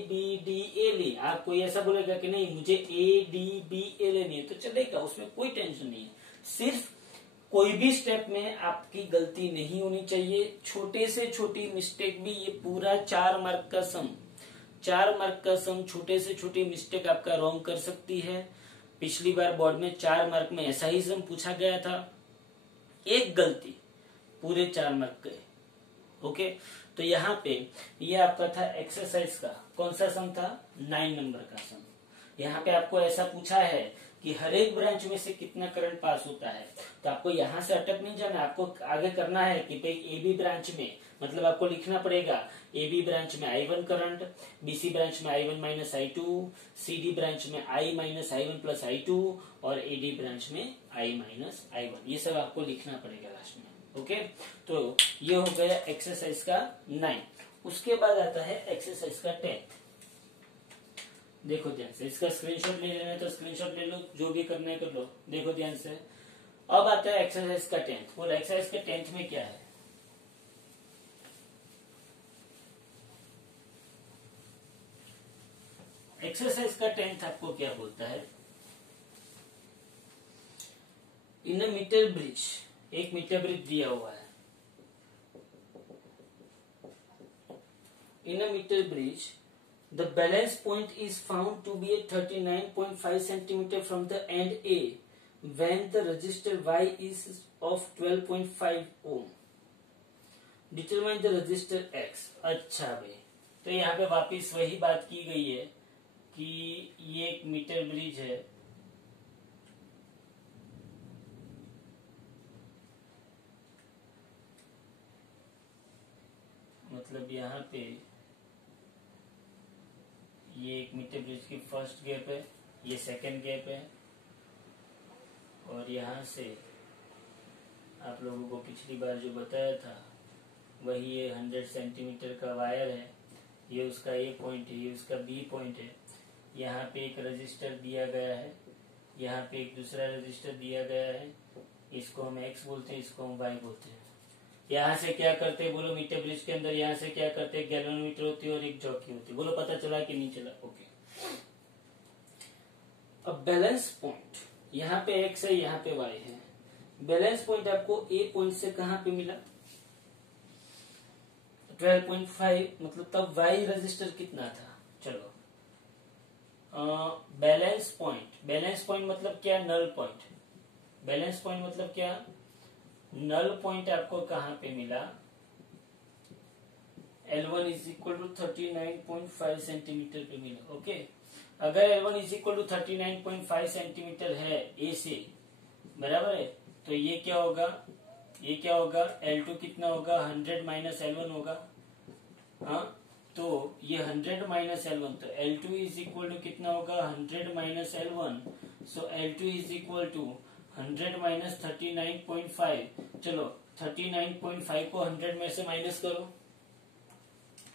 ली, आप कोई ऐसा बोलेगा कि नहीं मुझे A D B A लेनी है, तो चलेगा, उसमें कोई टेंशन नहीं है। सिर्फ कोई भी स्टेप में आपकी गलती नहीं होनी चाहिए, छोटे से छोटी मिस्टेक भी, ये पूरा 4 मार्क का सम, 4 मार्क का सम, छोटे से छोटी मिस्टेक आपका रॉन्ग कर सकती है। पिछली बार बोर्ड में 4 मार्क में ऐसा ही सम पूछा गया था, एक गलती पूरे 4 मार्क गए। ओके, तो यहाँ पे ये आपका था एक्सरसाइज का कौन सा सम था? 9 नंबर का सम। यहाँ पे आपको ऐसा पूछा है कि हर एक ब्रांच में से कितना करंट पास होता है, तो आपको यहाँ से अटक नहीं जाना, आपको आगे करना है कि भाई ए बी ब्रांच में, मतलब आपको लिखना पड़ेगा ए बी ब्रांच में I1 करंट, बीसी ब्रांच में I1 minus I2, C D branch में I minus I1 plus I2, और ए डी ब्रांच में I माइनस I1। ये सब आपको लिखना पड़ेगा लास्ट में। ओके, तो ये हो गया एक्सरसाइज का 9। उसके बाद आता है एक्सरसाइज का 10। देखो ध्यान से, इसका स्क्रीनशॉट ले लेना है तो स्क्रीनशॉट ले लो, जो भी करना है कर लो। देखो ध्यान से, अब आता है एक्सरसाइज का 10th। बोलो एक्सरसाइज का 10th में क्या है? एक्सरसाइज का 10th आपको क्या बोलता है? इन अ मीटर ब्रिज, एक मीटर ब्रिज दिया हुआ है। In a metre bridge the balance point is found to be at 39.5 cm from the end A when the resistor Y is of 12.5 ohm. Determine the resistor X. अच्छा भाई, तो यहाँ पे वापिस वही बात की गई है कि ये एक मीटर ब्रिज है, मतलब यहाँ पे ये एक मीटर ब्रिज की फर्स्ट गैप है, ये सेकंड गैप है, और यहाँ से आप लोगों को पिछली बार जो बताया था वही ये 100 सेंटीमीटर का वायर है, ये उसका A पॉइंट है, ये उसका B पॉइंट है। यहाँ पे एक रजिस्टर दिया गया है, यहाँ पे एक दूसरा रजिस्टर दिया गया है, इसको हम X बोलते हैं, इसको हम Y बोलते हैं। यहाँ से क्या करते हैं बोलो, मीटर ब्रिज के अंदर यहाँ से क्या करते हैं, गैल्वेनोमीटर होती है और एक जॉकी होती है। बोलो पता चला कि नहीं चला? ओके, अब बैलेंस पॉइंट, यहाँ पे X है, यहाँ पे Y है। बैलेंस पॉइंट आपको A पॉइंट से कहाँ पे मिला? 12.5, मतलब तब Y रजिस्टर कितना था? चलो, बैलेंस पॉइंट मतलब क्या? Null point. बैलेंस पॉइंट मतलब क्या? नल पॉइंट आपको कहाँ पे मिला? L1 is equal to 39.5 centimetre पे मिला। ओके, अगर L1 is equal to 39.5 centimetre है A से, बराबर है, तो ये क्या होगा? ये क्या होगा? L2 कितना होगा? 100 माइनस L1 होगा। हाँ, तो ये 100 माइनस L1, तो L2 इज इक्वल टू कितना होगा? 100 minus L1, so L2 is equal to 100 minus 39.5, चलो 39.5 को 100 में से माइनस करो,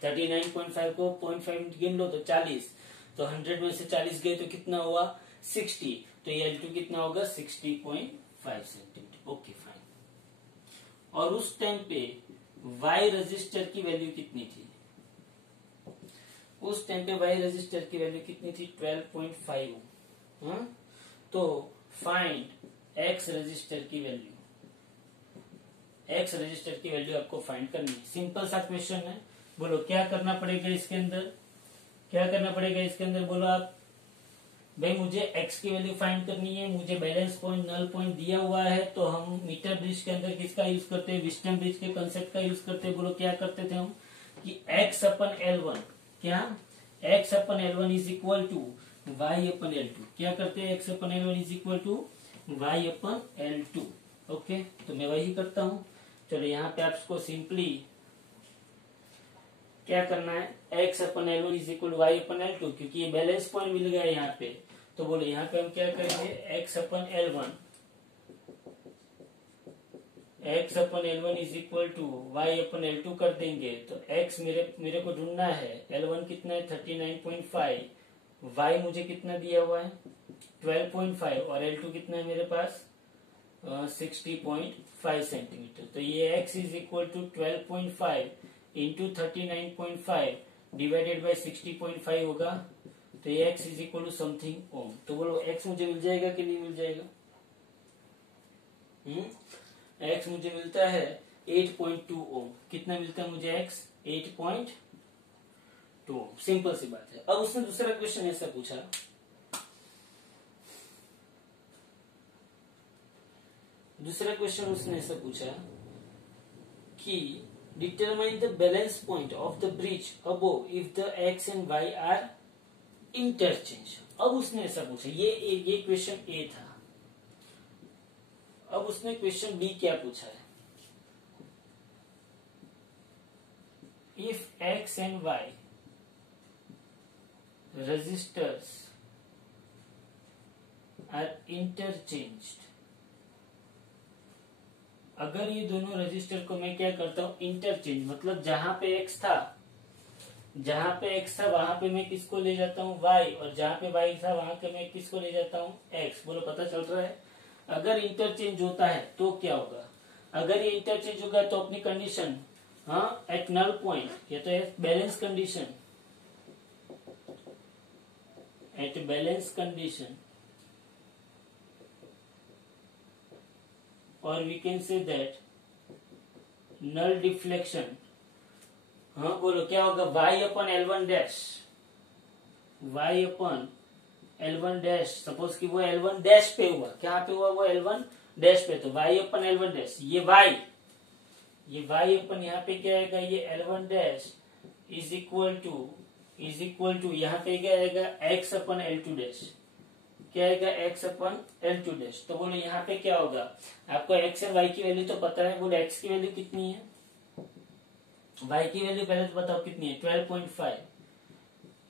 39.5 को 0.5 गिन लो तो 40, तो 100 में से 40 गए तो कितना हुआ 60, तो ये L2 कितना होगा 60.5 सेंटीमीटर। Okay fine. और उस टाइम पे Y रजिस्टर की वैल्यू कितनी थी, उस टाइम पे Y रजिस्टर की वैल्यू कितनी थी 12.5 ओम। तो फाइंड X रजिस्टर की वैल्यू, X रजिस्टर की वैल्यू आपको फाइंड करनी है। सिंपल सा क्वेश्चन है, बोलो क्या करना पड़ेगा इसके अंदर, क्या करना पड़ेगा इसके अंदर, बोलो आप। भाई मुझे X की वैल्यू फाइंड करनी है, मुझे बैलेंस पॉइंट नल पॉइंट दिया हुआ है, तो हम मीटर ब्रिज के अंदर किसका यूज करते हैं, विस्टम ब्रिज के कंसेप्ट का यूज करते हैं। बोलो क्या करते थे हम कि X अपन L1, क्या X upon L1 is equal to Y upon L2, क्या करते हैं X upon L1 is equal to Y upon L2। Okay, तो मैं वही करता हूं। चलो यहाँ पे आपको सिंपली क्या करना है, X upon L1 is equal Y upon L2, क्योंकि ये बैलेंस पॉइंट मिल गया यहाँ पे। तो बोलो यहाँ पे हम क्या करेंगे, X upon L1 is equal to Y upon L2 कर देंगे। तो X मेरे को ढूंढना है, L1 कितना है 39.5, Y मुझे कितना दिया हुआ है 12.5, और L2 कितना है मेरे पास 60.5 सेंटीमीटर। तो ये X is equal to 12.5 into 39.5 divided by 60.5 होगा। तो ये X is equal to something ohm. तो बोलो X मुझे मिल जाएगा कि नहीं मिल जाएगा, X मुझे मिलता है 8.2 ओम। कितना मिलता है मुझे X 8.2 ओम। सिंपल सी बात है। अब उसने दूसरा क्वेश्चन ऐसा पूछा, दूसरा क्वेश्चन उसने ऐसा पूछा कि determine the balance point of the bridge above if the X and Y are interchange. अब उसने ऐसा पूछा, ये क्वेश्चन ए था। अब उसने क्वेश्चन बी क्या पूछा है, if X and Y resistors are interchanged, अगर ये दोनों रजिस्टर को मैं क्या करता हूं इंटरचेंज, मतलब जहां पे X था वहां पे मैं किसको ले जाता हूँ Y, और जहां पे Y था वहां पे मैं किसको ले जाता हूँ X। बोलो पता चल रहा है। अगर इंटरचेंज होता है तो क्या होगा, अगर ये इंटरचेंज होगा तो अपनी कंडीशन एट नल पॉइंट, या तो balance condition, at balance condition, और we can say that null deflection. बोलो क्या होगा, Y upon L1 dash, Y upon L1 dash, suppose कि वो L1 डैश पे हुआ, क्या पे हुआ वो L1 डैश पे, तो Y अपन L1 डैश, ये Y अपन यहाँ पे क्या आएगा, ये L1 dash is equal to यहाँ पे क्या आएगा X अपन L2 डैश, क्या आएगा X अपन L2 डैश। तो बोलो यहाँ पे क्या होगा, आपको X और Y की वैल्यू तो पता है, बोलो X की वैल्यू कितनी है, Y की वैल्यू पहले तो बताओ कितनी है 12.5,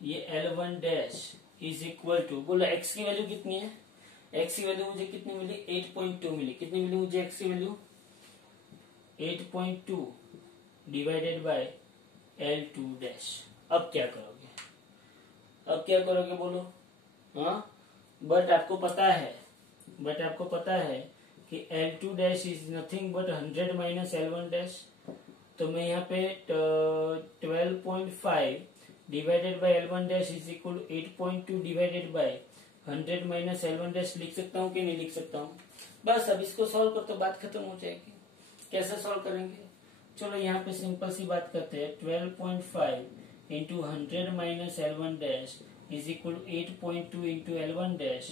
ये L1 dash is equal to, बोलो X की वैल्यू कितनी है, X की वैल्यू मुझे कितनी मिली 8.2 मिली। कितनी मिली मुझे X की value 8.2 divided by L2 dash. अब क्या करोगे, बोलो। बट आपको पता है कि L2 dash is nothing but 100 minus L1 dash. तो मैं यहाँ पे 12.5 divided by L1 dash is equal 8.2 divided by 100 minus L1 dash लिख सकता हूँ कि नहीं लिख सकता हूँ। बस अब इसको सॉल्व कर तो बात खत्म हो जाएगी। कैसे सॉल्व करेंगे, चलो यहाँ पे सिंपल सी बात करते हैं। 12.5 into 100 minus L1 dash is equal 8.2 into L1 dash.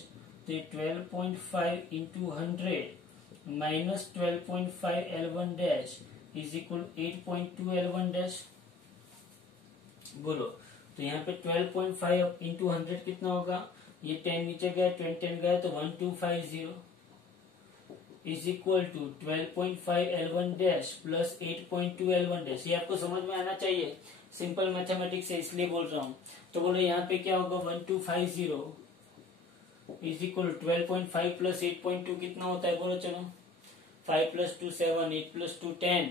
तो 12.5 into 100 minus 12.5 L1 dash is equal 8.2 L1 dash. बोलो तो यहाँ पे 12.5 इंटू 100 कितना होगा, ये 10 नीचे गया 10 गया तो 1250 is equal to 12.5 L1 dash plus 8.2 L1 dash. ये आपको समझ में आना चाहिए, सिंपल मैथमेटिक्स है इसलिए बोल रहा हूँ। तो बोलो यहाँ पे क्या होगा 1250 इज इक्वल 12.5 प्लस 8.2 कितना होता है बोलो चलो। 5 प्लस 2 7, 8 प्लस 2 10,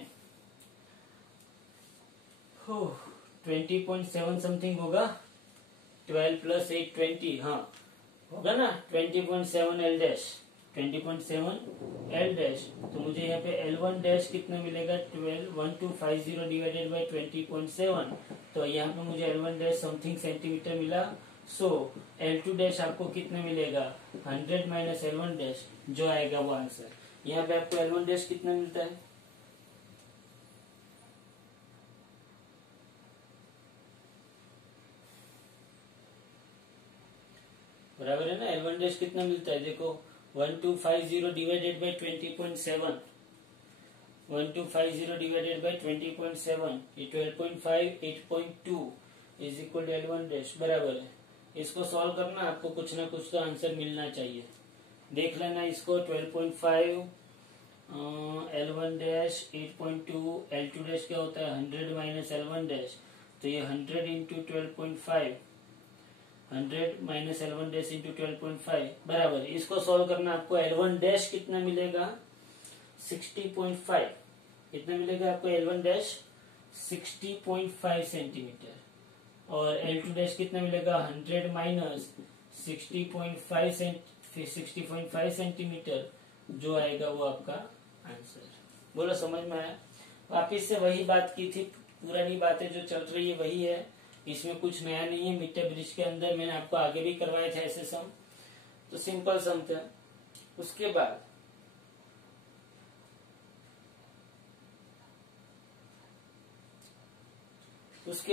20.7 समथिंग होगा। 12 प्लस 8 20, हाँ होगा ना 20.7 एल डैश, 20.7 एल डैश। तो मुझे यहाँ पे L1 डैश कितना मिलेगा 1250 डिवाइडेड बाई 20.7। तो यहाँ पे मुझे L1 डैश समथिंग सेंटीमीटर मिला। सो L2 डैश आपको कितना मिलेगा 100 माइनस L1 डैश, जो आएगा वो आंसर। यहाँ पे आपको L1 डैश कितना मिलता है, बराबर है ना। L1 डैश कितना मिलता है देखो 1250 डिवाइडेड बाई 20.7, 1250 डिवाइडेड बाई 20.7, ये 12.5 8.2 is equal to L1 dash, बराबर है। इसको सॉल्व करना, आपको कुछ ना कुछ तो आंसर मिलना चाहिए। देख लेना इसको 12.5 L1 डैश 8.2, L2 डैश क्या होता है 100 माइनस L1 डैश, तो ये 100 into 12.5, 100 minus L1 dash into 12.5 बराबर। इसको सॉल्व करना, आपको L1 डैश कितना मिलेगा 60.5, कितना मिलेगा आपको L1 डैश 60.5 सेंटीमीटर, और L2 डैश कितना मिलेगा 100 माइनस 60.5 सेंटीमीटर, जो आएगा वो आपका आंसर। बोलो समझ में आया। वापिस से वही बात की थी, पुरानी बातें जो चल रही है वही है, इसमें कुछ नया नहीं है। मीटर ब्रिज के अंदर मैंने आपको आगे भी करवाए थे ऐसे सम, तो सिंपल सम था। उसके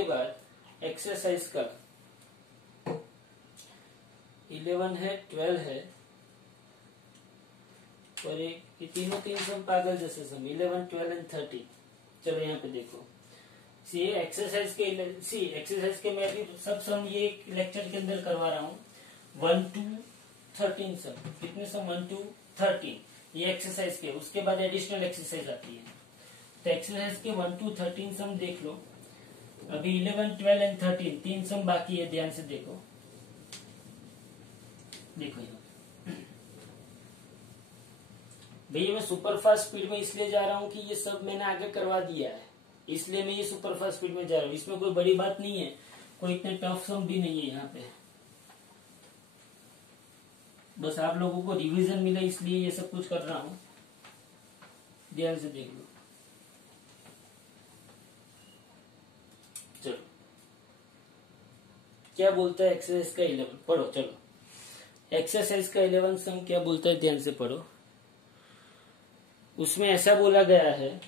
बाद एक्सरसाइज का 11 है 12 है, और ये तीनों तीन सम पागल जैसे सम 11 12 एंड 13। चलो यहाँ पे देखो, सी एक्सरसाइज के मैं भी सब सम ये लेक्चर के अंदर करवा रहा हूँ। 1 to 13 सम, कितने सम 1 to 13, ये एक्सरसाइज के। उसके बाद एडिशनल एक्सरसाइज आती है। तो एक्सरसाइज के 1 to 13 सम देख लो। अभी 11 12 एंड 13 तीन सम बाकी है, ध्यान से देखो। देखो यहाँ भैया मैं सुपर फास्ट स्पीड में इसलिए जा रहा हूँ कि ये सब मैंने आगे करवा दिया है, इसलिए मैं ये सुपर फास्ट स्पीड में जा रहा हूँ। इसमें कोई बड़ी बात नहीं है, कोई इतने टफ सम भी नहीं है यहाँ पे। बस आप लोगों को रिवीजन मिले इसलिए ये सब कुछ कर रहा हूँ, ध्यान से देख लो। चलो क्या बोलता है एक्सरसाइज का 11, पढ़ो चलो। एक्सरसाइज का 11 सम क्या बोलता है, ध्यान से पढ़ो। उसमें ऐसा बोला गया है,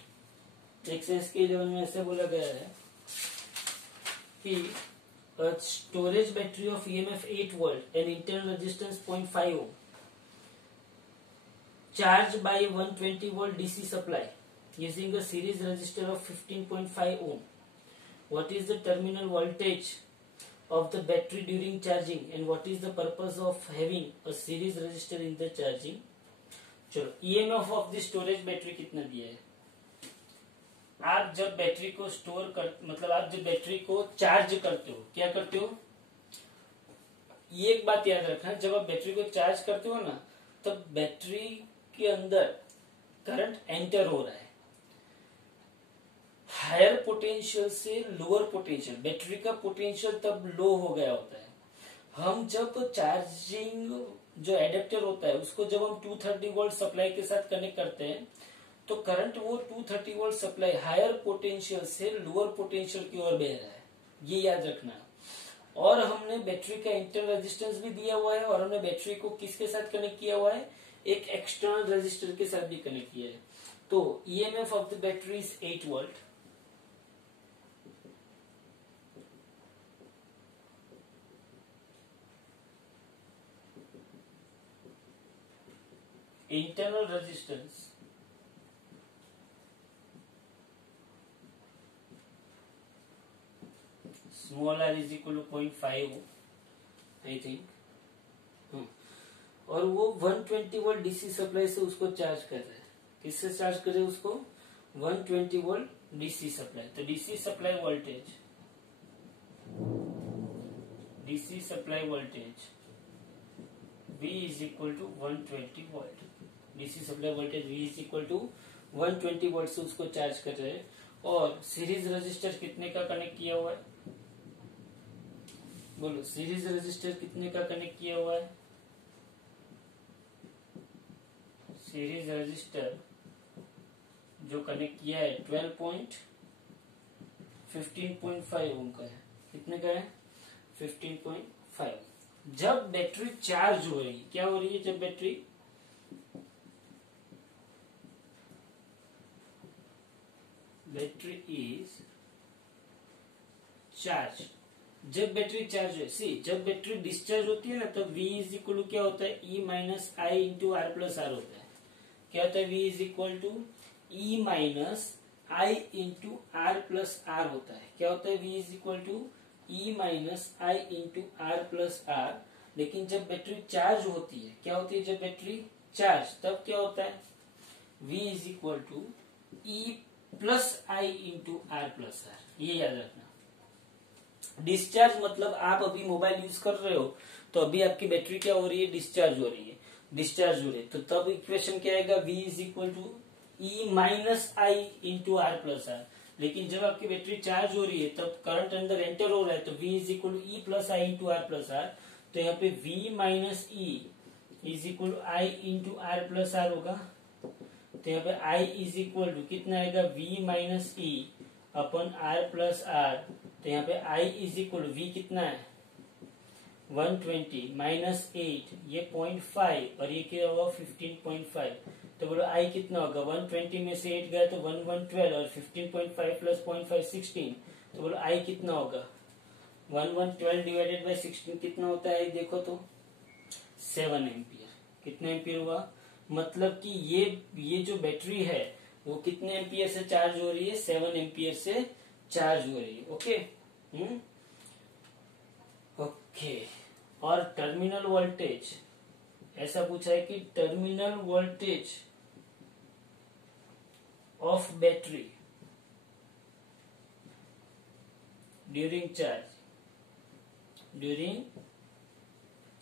एक्सरसाइज के 11 में ऐसा बोला गया है कि storage battery of EMF 8 volt and internal resistance 0.5 ohm charge by 120 volt DC supply using a series resistor of 15.5 ohm. What is the terminal voltage of the battery during charging and what is the purpose of having a series resistor in the charging? चलो EMF of the storage battery कितना दिया है। आप जब battery को store कर, मतलब आप जब बैटरी को चार्ज करते हो, क्या करते हो, ये एक बात याद रखना, जब आप बैटरी को चार्ज करते हो ना, तब बैटरी के अंदर करंट एंटर हो रहा है। हायर पोटेंशियल से लोअर पोटेंशियल, बैटरी का पोटेंशियल तब लो हो गया होता है। हम जब चार्जिंग जो एडेप्टर होता है उसको जब हम 230 वोल्ट सप्लाई के साथ कनेक्ट करते हैं, तो करंट वो 230 वोल्ट सप्लाई हायर पोटेंशियल से लोअर पोटेंशियल की ओर बह रहा है, ये याद रखना। और हमने बैटरी का इंटरनल रेजिस्टेंस भी दिया हुआ है, और हमने बैटरी को किसके साथ कनेक्ट किया हुआ है, एक एक्सटर्नल रेजिस्टर के साथ भी कनेक्ट किया है। तो EMF of the battery is 8 volt. Internal resistance small r is equal to 0.5 I think, और वो 120 वोल्ट DC सप्लाई से उसको चार्ज कर रहे हैं। किससे चार्ज कर रहे हैं उसको, 120 वोल्ट DC सप्लाई। तो DC supply voltage V is equal to 120 volt. DC supply voltage V is equal to 120 volt से उसको चार्ज कर रहे हैं। और सीरीज रजिस्टर कितने का कनेक्ट किया हुआ है? बोलो, सीरीज रजिस्टर कितने का कनेक्ट किया हुआ है? सीरीज रजिस्टर जो कनेक्ट किया है 15.5 ओम का है। कितने का है? 15.5। जब बैटरी चार्ज हो रही, क्या हो रही है जब बैटरी इज चार्ज, जब बैटरी चार्ज है, सी जब बैटरी डिस्चार्ज होती है ना तब V इज इक्वल टू क्या होता है? E minus I into R plus R होता है। क्या होता है? V is equal to E minus I into R plus R होता है। क्या होता है? V is equal to E minus I into R plus R. लेकिन जब बैटरी चार्ज होती है, क्या होती है जब बैटरी चार्ज, तब क्या होता है? V is equal to E plus I into R plus R. ये याद रखना। डिस्चार्ज मतलब आप अभी मोबाइल यूज कर रहे हो तो अभी आपकी बैटरी क्या हो रही है? डिस्चार्ज हो रही है। डिस्चार्ज हो रही है तो तब इक्वेशन क्या आएगा? V is equal to E minus I into R plus R. लेकिन जब आपकी बैटरी चार्ज हो रही है तब करंट अंदर एंटर हो रहा है तो V is equal to E plus I into R plus R. तो यहाँ पे V minus E is equal to I into R plus R होगा। तो यहाँ पे I इज इक्वल टू कितना आएगा? V minus E upon R plus R. तो यहाँ पे I is equal to V कितना है? 120 माइनस 8, ये 0.5 और ये क्या होगा? 15.5। तो बोलो I कितना होगा? 120 में से 8 गया तो 1112 और 15.5 प्लस 0.5 16। तो बोलो I कितना होगा? 1112 डिवाइडेड बाय 16 कितना होता है? देखो तो 7 एम्पियर। कितना एम्पियर हुआ? मतलब कि ये जो बैटरी है वो कितने एम्पियर से चार्ज हो रही है? 7 एम्पियर से चार्ज हो रही है। ओके। ओके। और टर्मिनल वोल्टेज, ऐसा पूछा है कि terminal voltage of battery during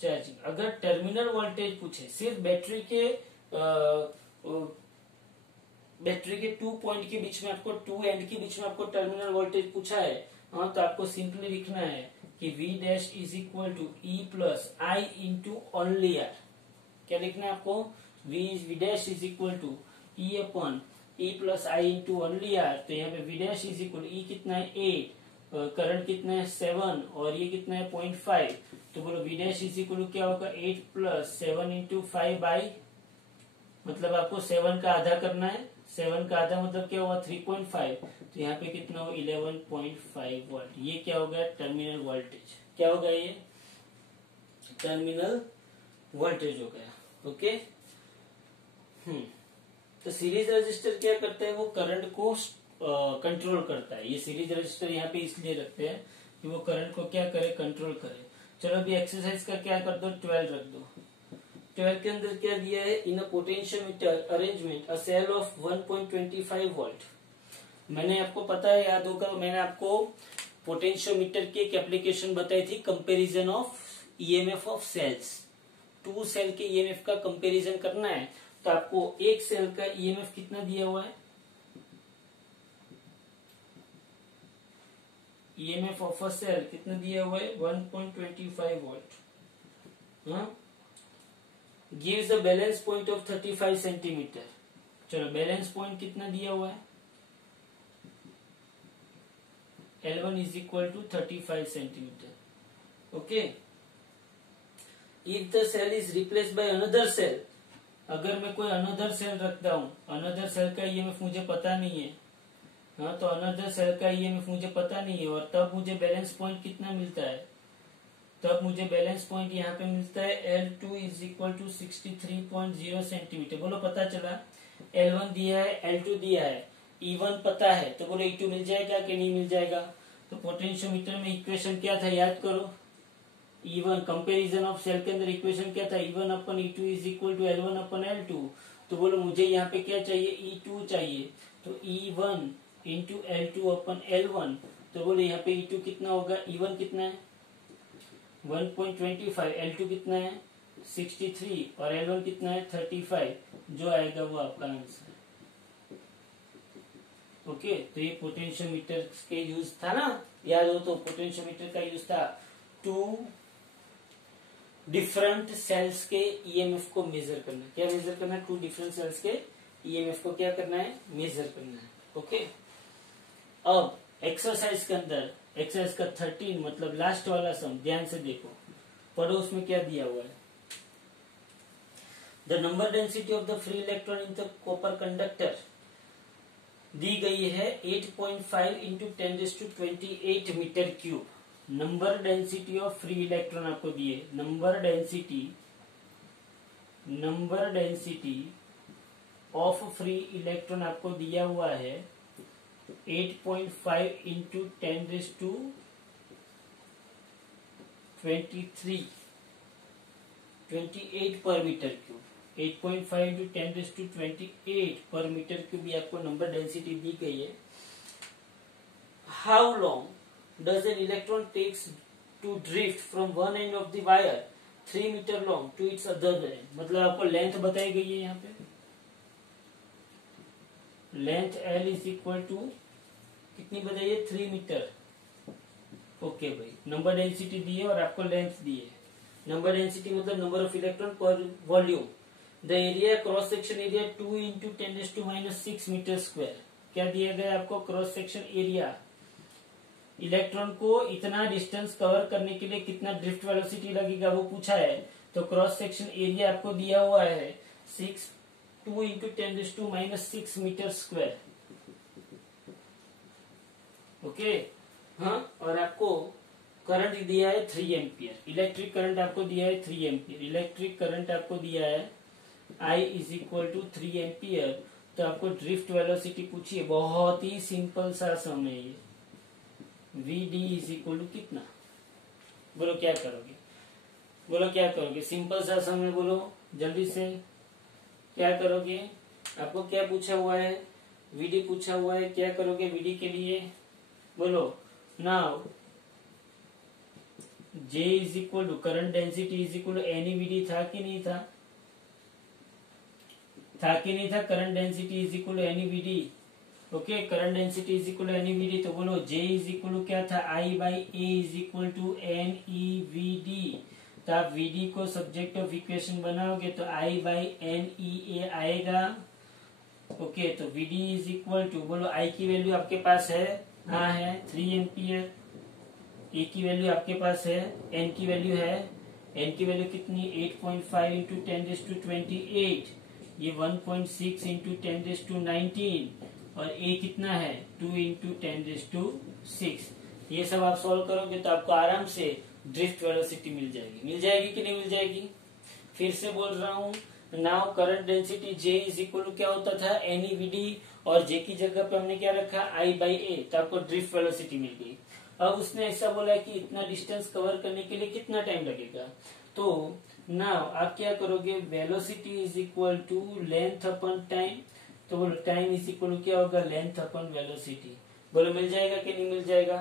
charging. अगर टर्मिनल वोल्टेज पूछे, सिर्फ बैटरी के 2 पॉइंट के बीच में, आपको 2 एंड के बीच में आपको टर्मिनल वोल्टेज पूछा है, हाँ, तो आपको सिंपली लिखना है कि V dash is equal to E plus I into only R. क्या लिखना है आपको? V dash is equal to E upon E plus I into only R. तो यहाँ पे V dash is equal E कितना है? 8, करंट कितना है? 7 और ये कितना है? 0.5। तो बोलो V dash is equal to क्या होगा? 8 प्लस 7 इंटू 5 बाई, मतलब आपको 7 का आधा करना है। 7 का आधा मतलब क्या हुआ? 3.5। तो यहाँ पे कितना हो? 11.5 वोल्ट। ये क्या हो गया? Terminal voltage. क्या होगा? ये टर्मिनल वोल्टेज हो गया। ओके। तो सीरीज रजिस्टर क्या करता है? वो करंट को कंट्रोल करता है। ये सीरीज रजिस्टर यहाँ पे इसलिए रखते हैं कि वो करंट को क्या करे? कंट्रोल करे। चलो अभी एक्सरसाइज का क्या कर दो? 12 रख दो। 12 के अंदर क्या दिया है? In a potentiometer arrangement a cell of 1.25 volt. मैंने आपको पता है, याद होगा, मैंने आपको पोटेंशियोमीटर की एक एप्लीकेशन बताई थी, comparison of EMF of cells. 2 cell के ईएमएफ का कंपैरिजन करना है तो आपको एक सेल का ईएमएफ कितना दिया हुआ है? ईएमएफ ऑफ अ सेल कितना दिया हुआ है? 1.25 वोल्ट। हाँ, gives a balance point of 35 centimetre. चलो बैलेंस पॉइंट कितना दिया हुआ है? L1 is equal to 35 centimetre. Okay. If the cell is replace by another cell, अगर मैं कोई अनदर सेल रखता हूं, अनदर सेल का ईएमएफ मुझे पता नहीं है, हाँ, तो अनदर सेल का ईएमएफ मुझे पता नहीं है, और तब मुझे बैलेंस पॉइंट कितना मिलता है? तब मुझे बैलेंस पॉइंट यहाँ पे मिलता है L2 is equal to 63.0 centimetre. बोलो पता चला? L1 दिया है, L2 दिया है, E1 पता है, तो बोलो E2 मिल जाएगा कि नहीं मिल जाएगा? तो पोटेंशियोमीटर में इक्वेशन क्या था? याद करो। E1 कंपैरिजन ऑफ सेल के अंदर इक्वेशन क्या था? E1 upon E2 is equal to L1 upon L2। तो बोलो मुझे यहाँ पे क्या चाहिए? E2 चाहिए। तो E1 इंटू L2 अपन L1। तो बोलो यहाँ पे E2 कितना होगा? E1 कितना है? 1.25, L2 कितना है? 63 और L1 कितना है 35, जो आएगा वो आपका आंसर। ओके, तो ये पोटेंशियोमीटर के यूज था ना, याद हो तो पोटेंशियोमीटर का यूज था टू डिफरेंट सेल्स के ईएमएफ को मेजर करना। क्या मेजर करना है? टू डिफरेंट सेल्स के ईएमएफ को क्या करना है? मेजर करना है। ओके, अब एक्सरसाइज के अंदर एक्सरसाइज का 13 मतलब लास्ट वाला सम ध्यान से देखो, पढ़ो उसमें क्या दिया हुआ है। The number density of the free electron in the copper conductor दी गई है 8.5 into 10⁻28 metre cube. Number density of free electron आपको दिए, number density of free electron आपको दिया हुआ है 8.5 इंटू 10⁻28 पर मीटर क्यूब। 8.5 इंटू 10⁻28 पर मीटर क्यूब ये आपको नंबर डेंसिटी दी गई है। How long does an electron takes to drift from one end of the wire 3 meter long to its other end? मतलब आपको लेंथ बताई गई है यहाँ पे, length L is equal to कितनी बताइए 3 मीटर। ओके भाई, नंबर डेंसिटी दी है और आपको लेंथ दी है। नंबर डेंसिटी मतलब number of electron per volume. The area cross section area 2 into 10⁻⁻6 metre square. क्या दिया गया आपको? Cross section area. इलेक्ट्रॉन को इतना डिस्टेंस कवर करने के लिए कितना ड्रिफ्ट वेलोसिटी लगेगा वो पूछा है, तो क्रॉस सेक्शन एरिया आपको दिया हुआ है 2 इंटू 10⁻⁻6 मीटर स्क्वायर। ओके, हाँ, और आपको करंट दिया है 3 एम्पियर। इलेक्ट्रिक करंट आपको दिया है 3 एम्पियर। इलेक्ट्रिक करंट आपको दिया है I is equal to 3 ampere. तो आपको ड्रिफ्ट वेलोसिटी पूछिए, बहुत ही सिंपल सा सम है ये। VD इज इक्वल टू कितना? बोलो क्या करोगे? बोलो क्या करोगे? सिंपल सा सम है, बोलो जल्दी से क्या करोगे? आपको क्या पूछा हुआ है? VD पूछा हुआ है, क्या करोगे VD के लिए? बोलो now J is equal to current density is equal to NE VD था कि नहीं था? था कि नहीं था? Current density is equal to NE VD। Okay, current density is equal to N EVD. तो बोलो J इज इक्वल टू क्या था? I by A is equal to NeVD। तो आप VD को सब्जेक्ट ऑफ इक्वेशन बनाओगे तो I बाई NeA आएगा। ओके, तो VD इज इक्वल टू, बोलो I की वैल्यू आपके पास है? हाँ है, 3 एम्पियर। A की वैल्यू आपके पास है, N की वैल्यू है, N की वैल्यू कितनी? 8.5 इंटू 10⁻28, ये 1.6 इंटू 10⁻19 और A कितना है? 2 इंटू 10⁻6। ये सब आप सॉल्व करोगे तो आपको आराम से ड्रिफ्ट वेलोसिटी मिल जाएगी। मिल जाएगी कि नहीं मिल जाएगी? फिर से बोल रहा हूँ, now current density J is equal to क्या होता था? NeVD, और J की जगह पे हमने क्या रखा? I by A। तो आपको ड्रिफ्ट वेलोसिटी मिल गई। अब उसने ऐसा बोला कि इतना डिस्टेंस कवर करने के लिए कितना टाइम लगेगा, तो नाउ आप क्या करोगे? Velocity is equal to length upon time. तो बोलो टाइम इज इक्वल टू क्या होगा? Length upon velocity. बोलो मिल जाएगा कि नहीं मिल जाएगा?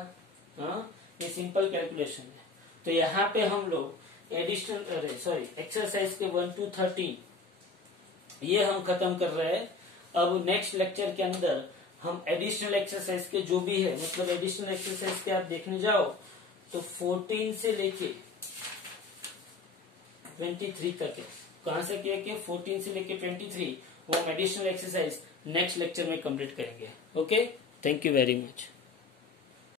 हाँ, ये सिंपल कैलकुलेशन है। तो यहाँ पे हम लोग एक्सरसाइज के 1 to 13 ये हम खत्म कर रहे हैं। अब नेक्स्ट लेक्चर के अंदर हम एडिशनल एक्सरसाइज के जो भी है, मतलब एडिशनल एक्सरसाइज के आप देखने जाओ तो 14 से लेके 23 तक है। कहां से किया कि 14 से लेके 23 वो हम एडिशनल एक्सरसाइज नेक्स्ट लेक्चर में कंप्लीट करेंगे। Okay, thank you very much.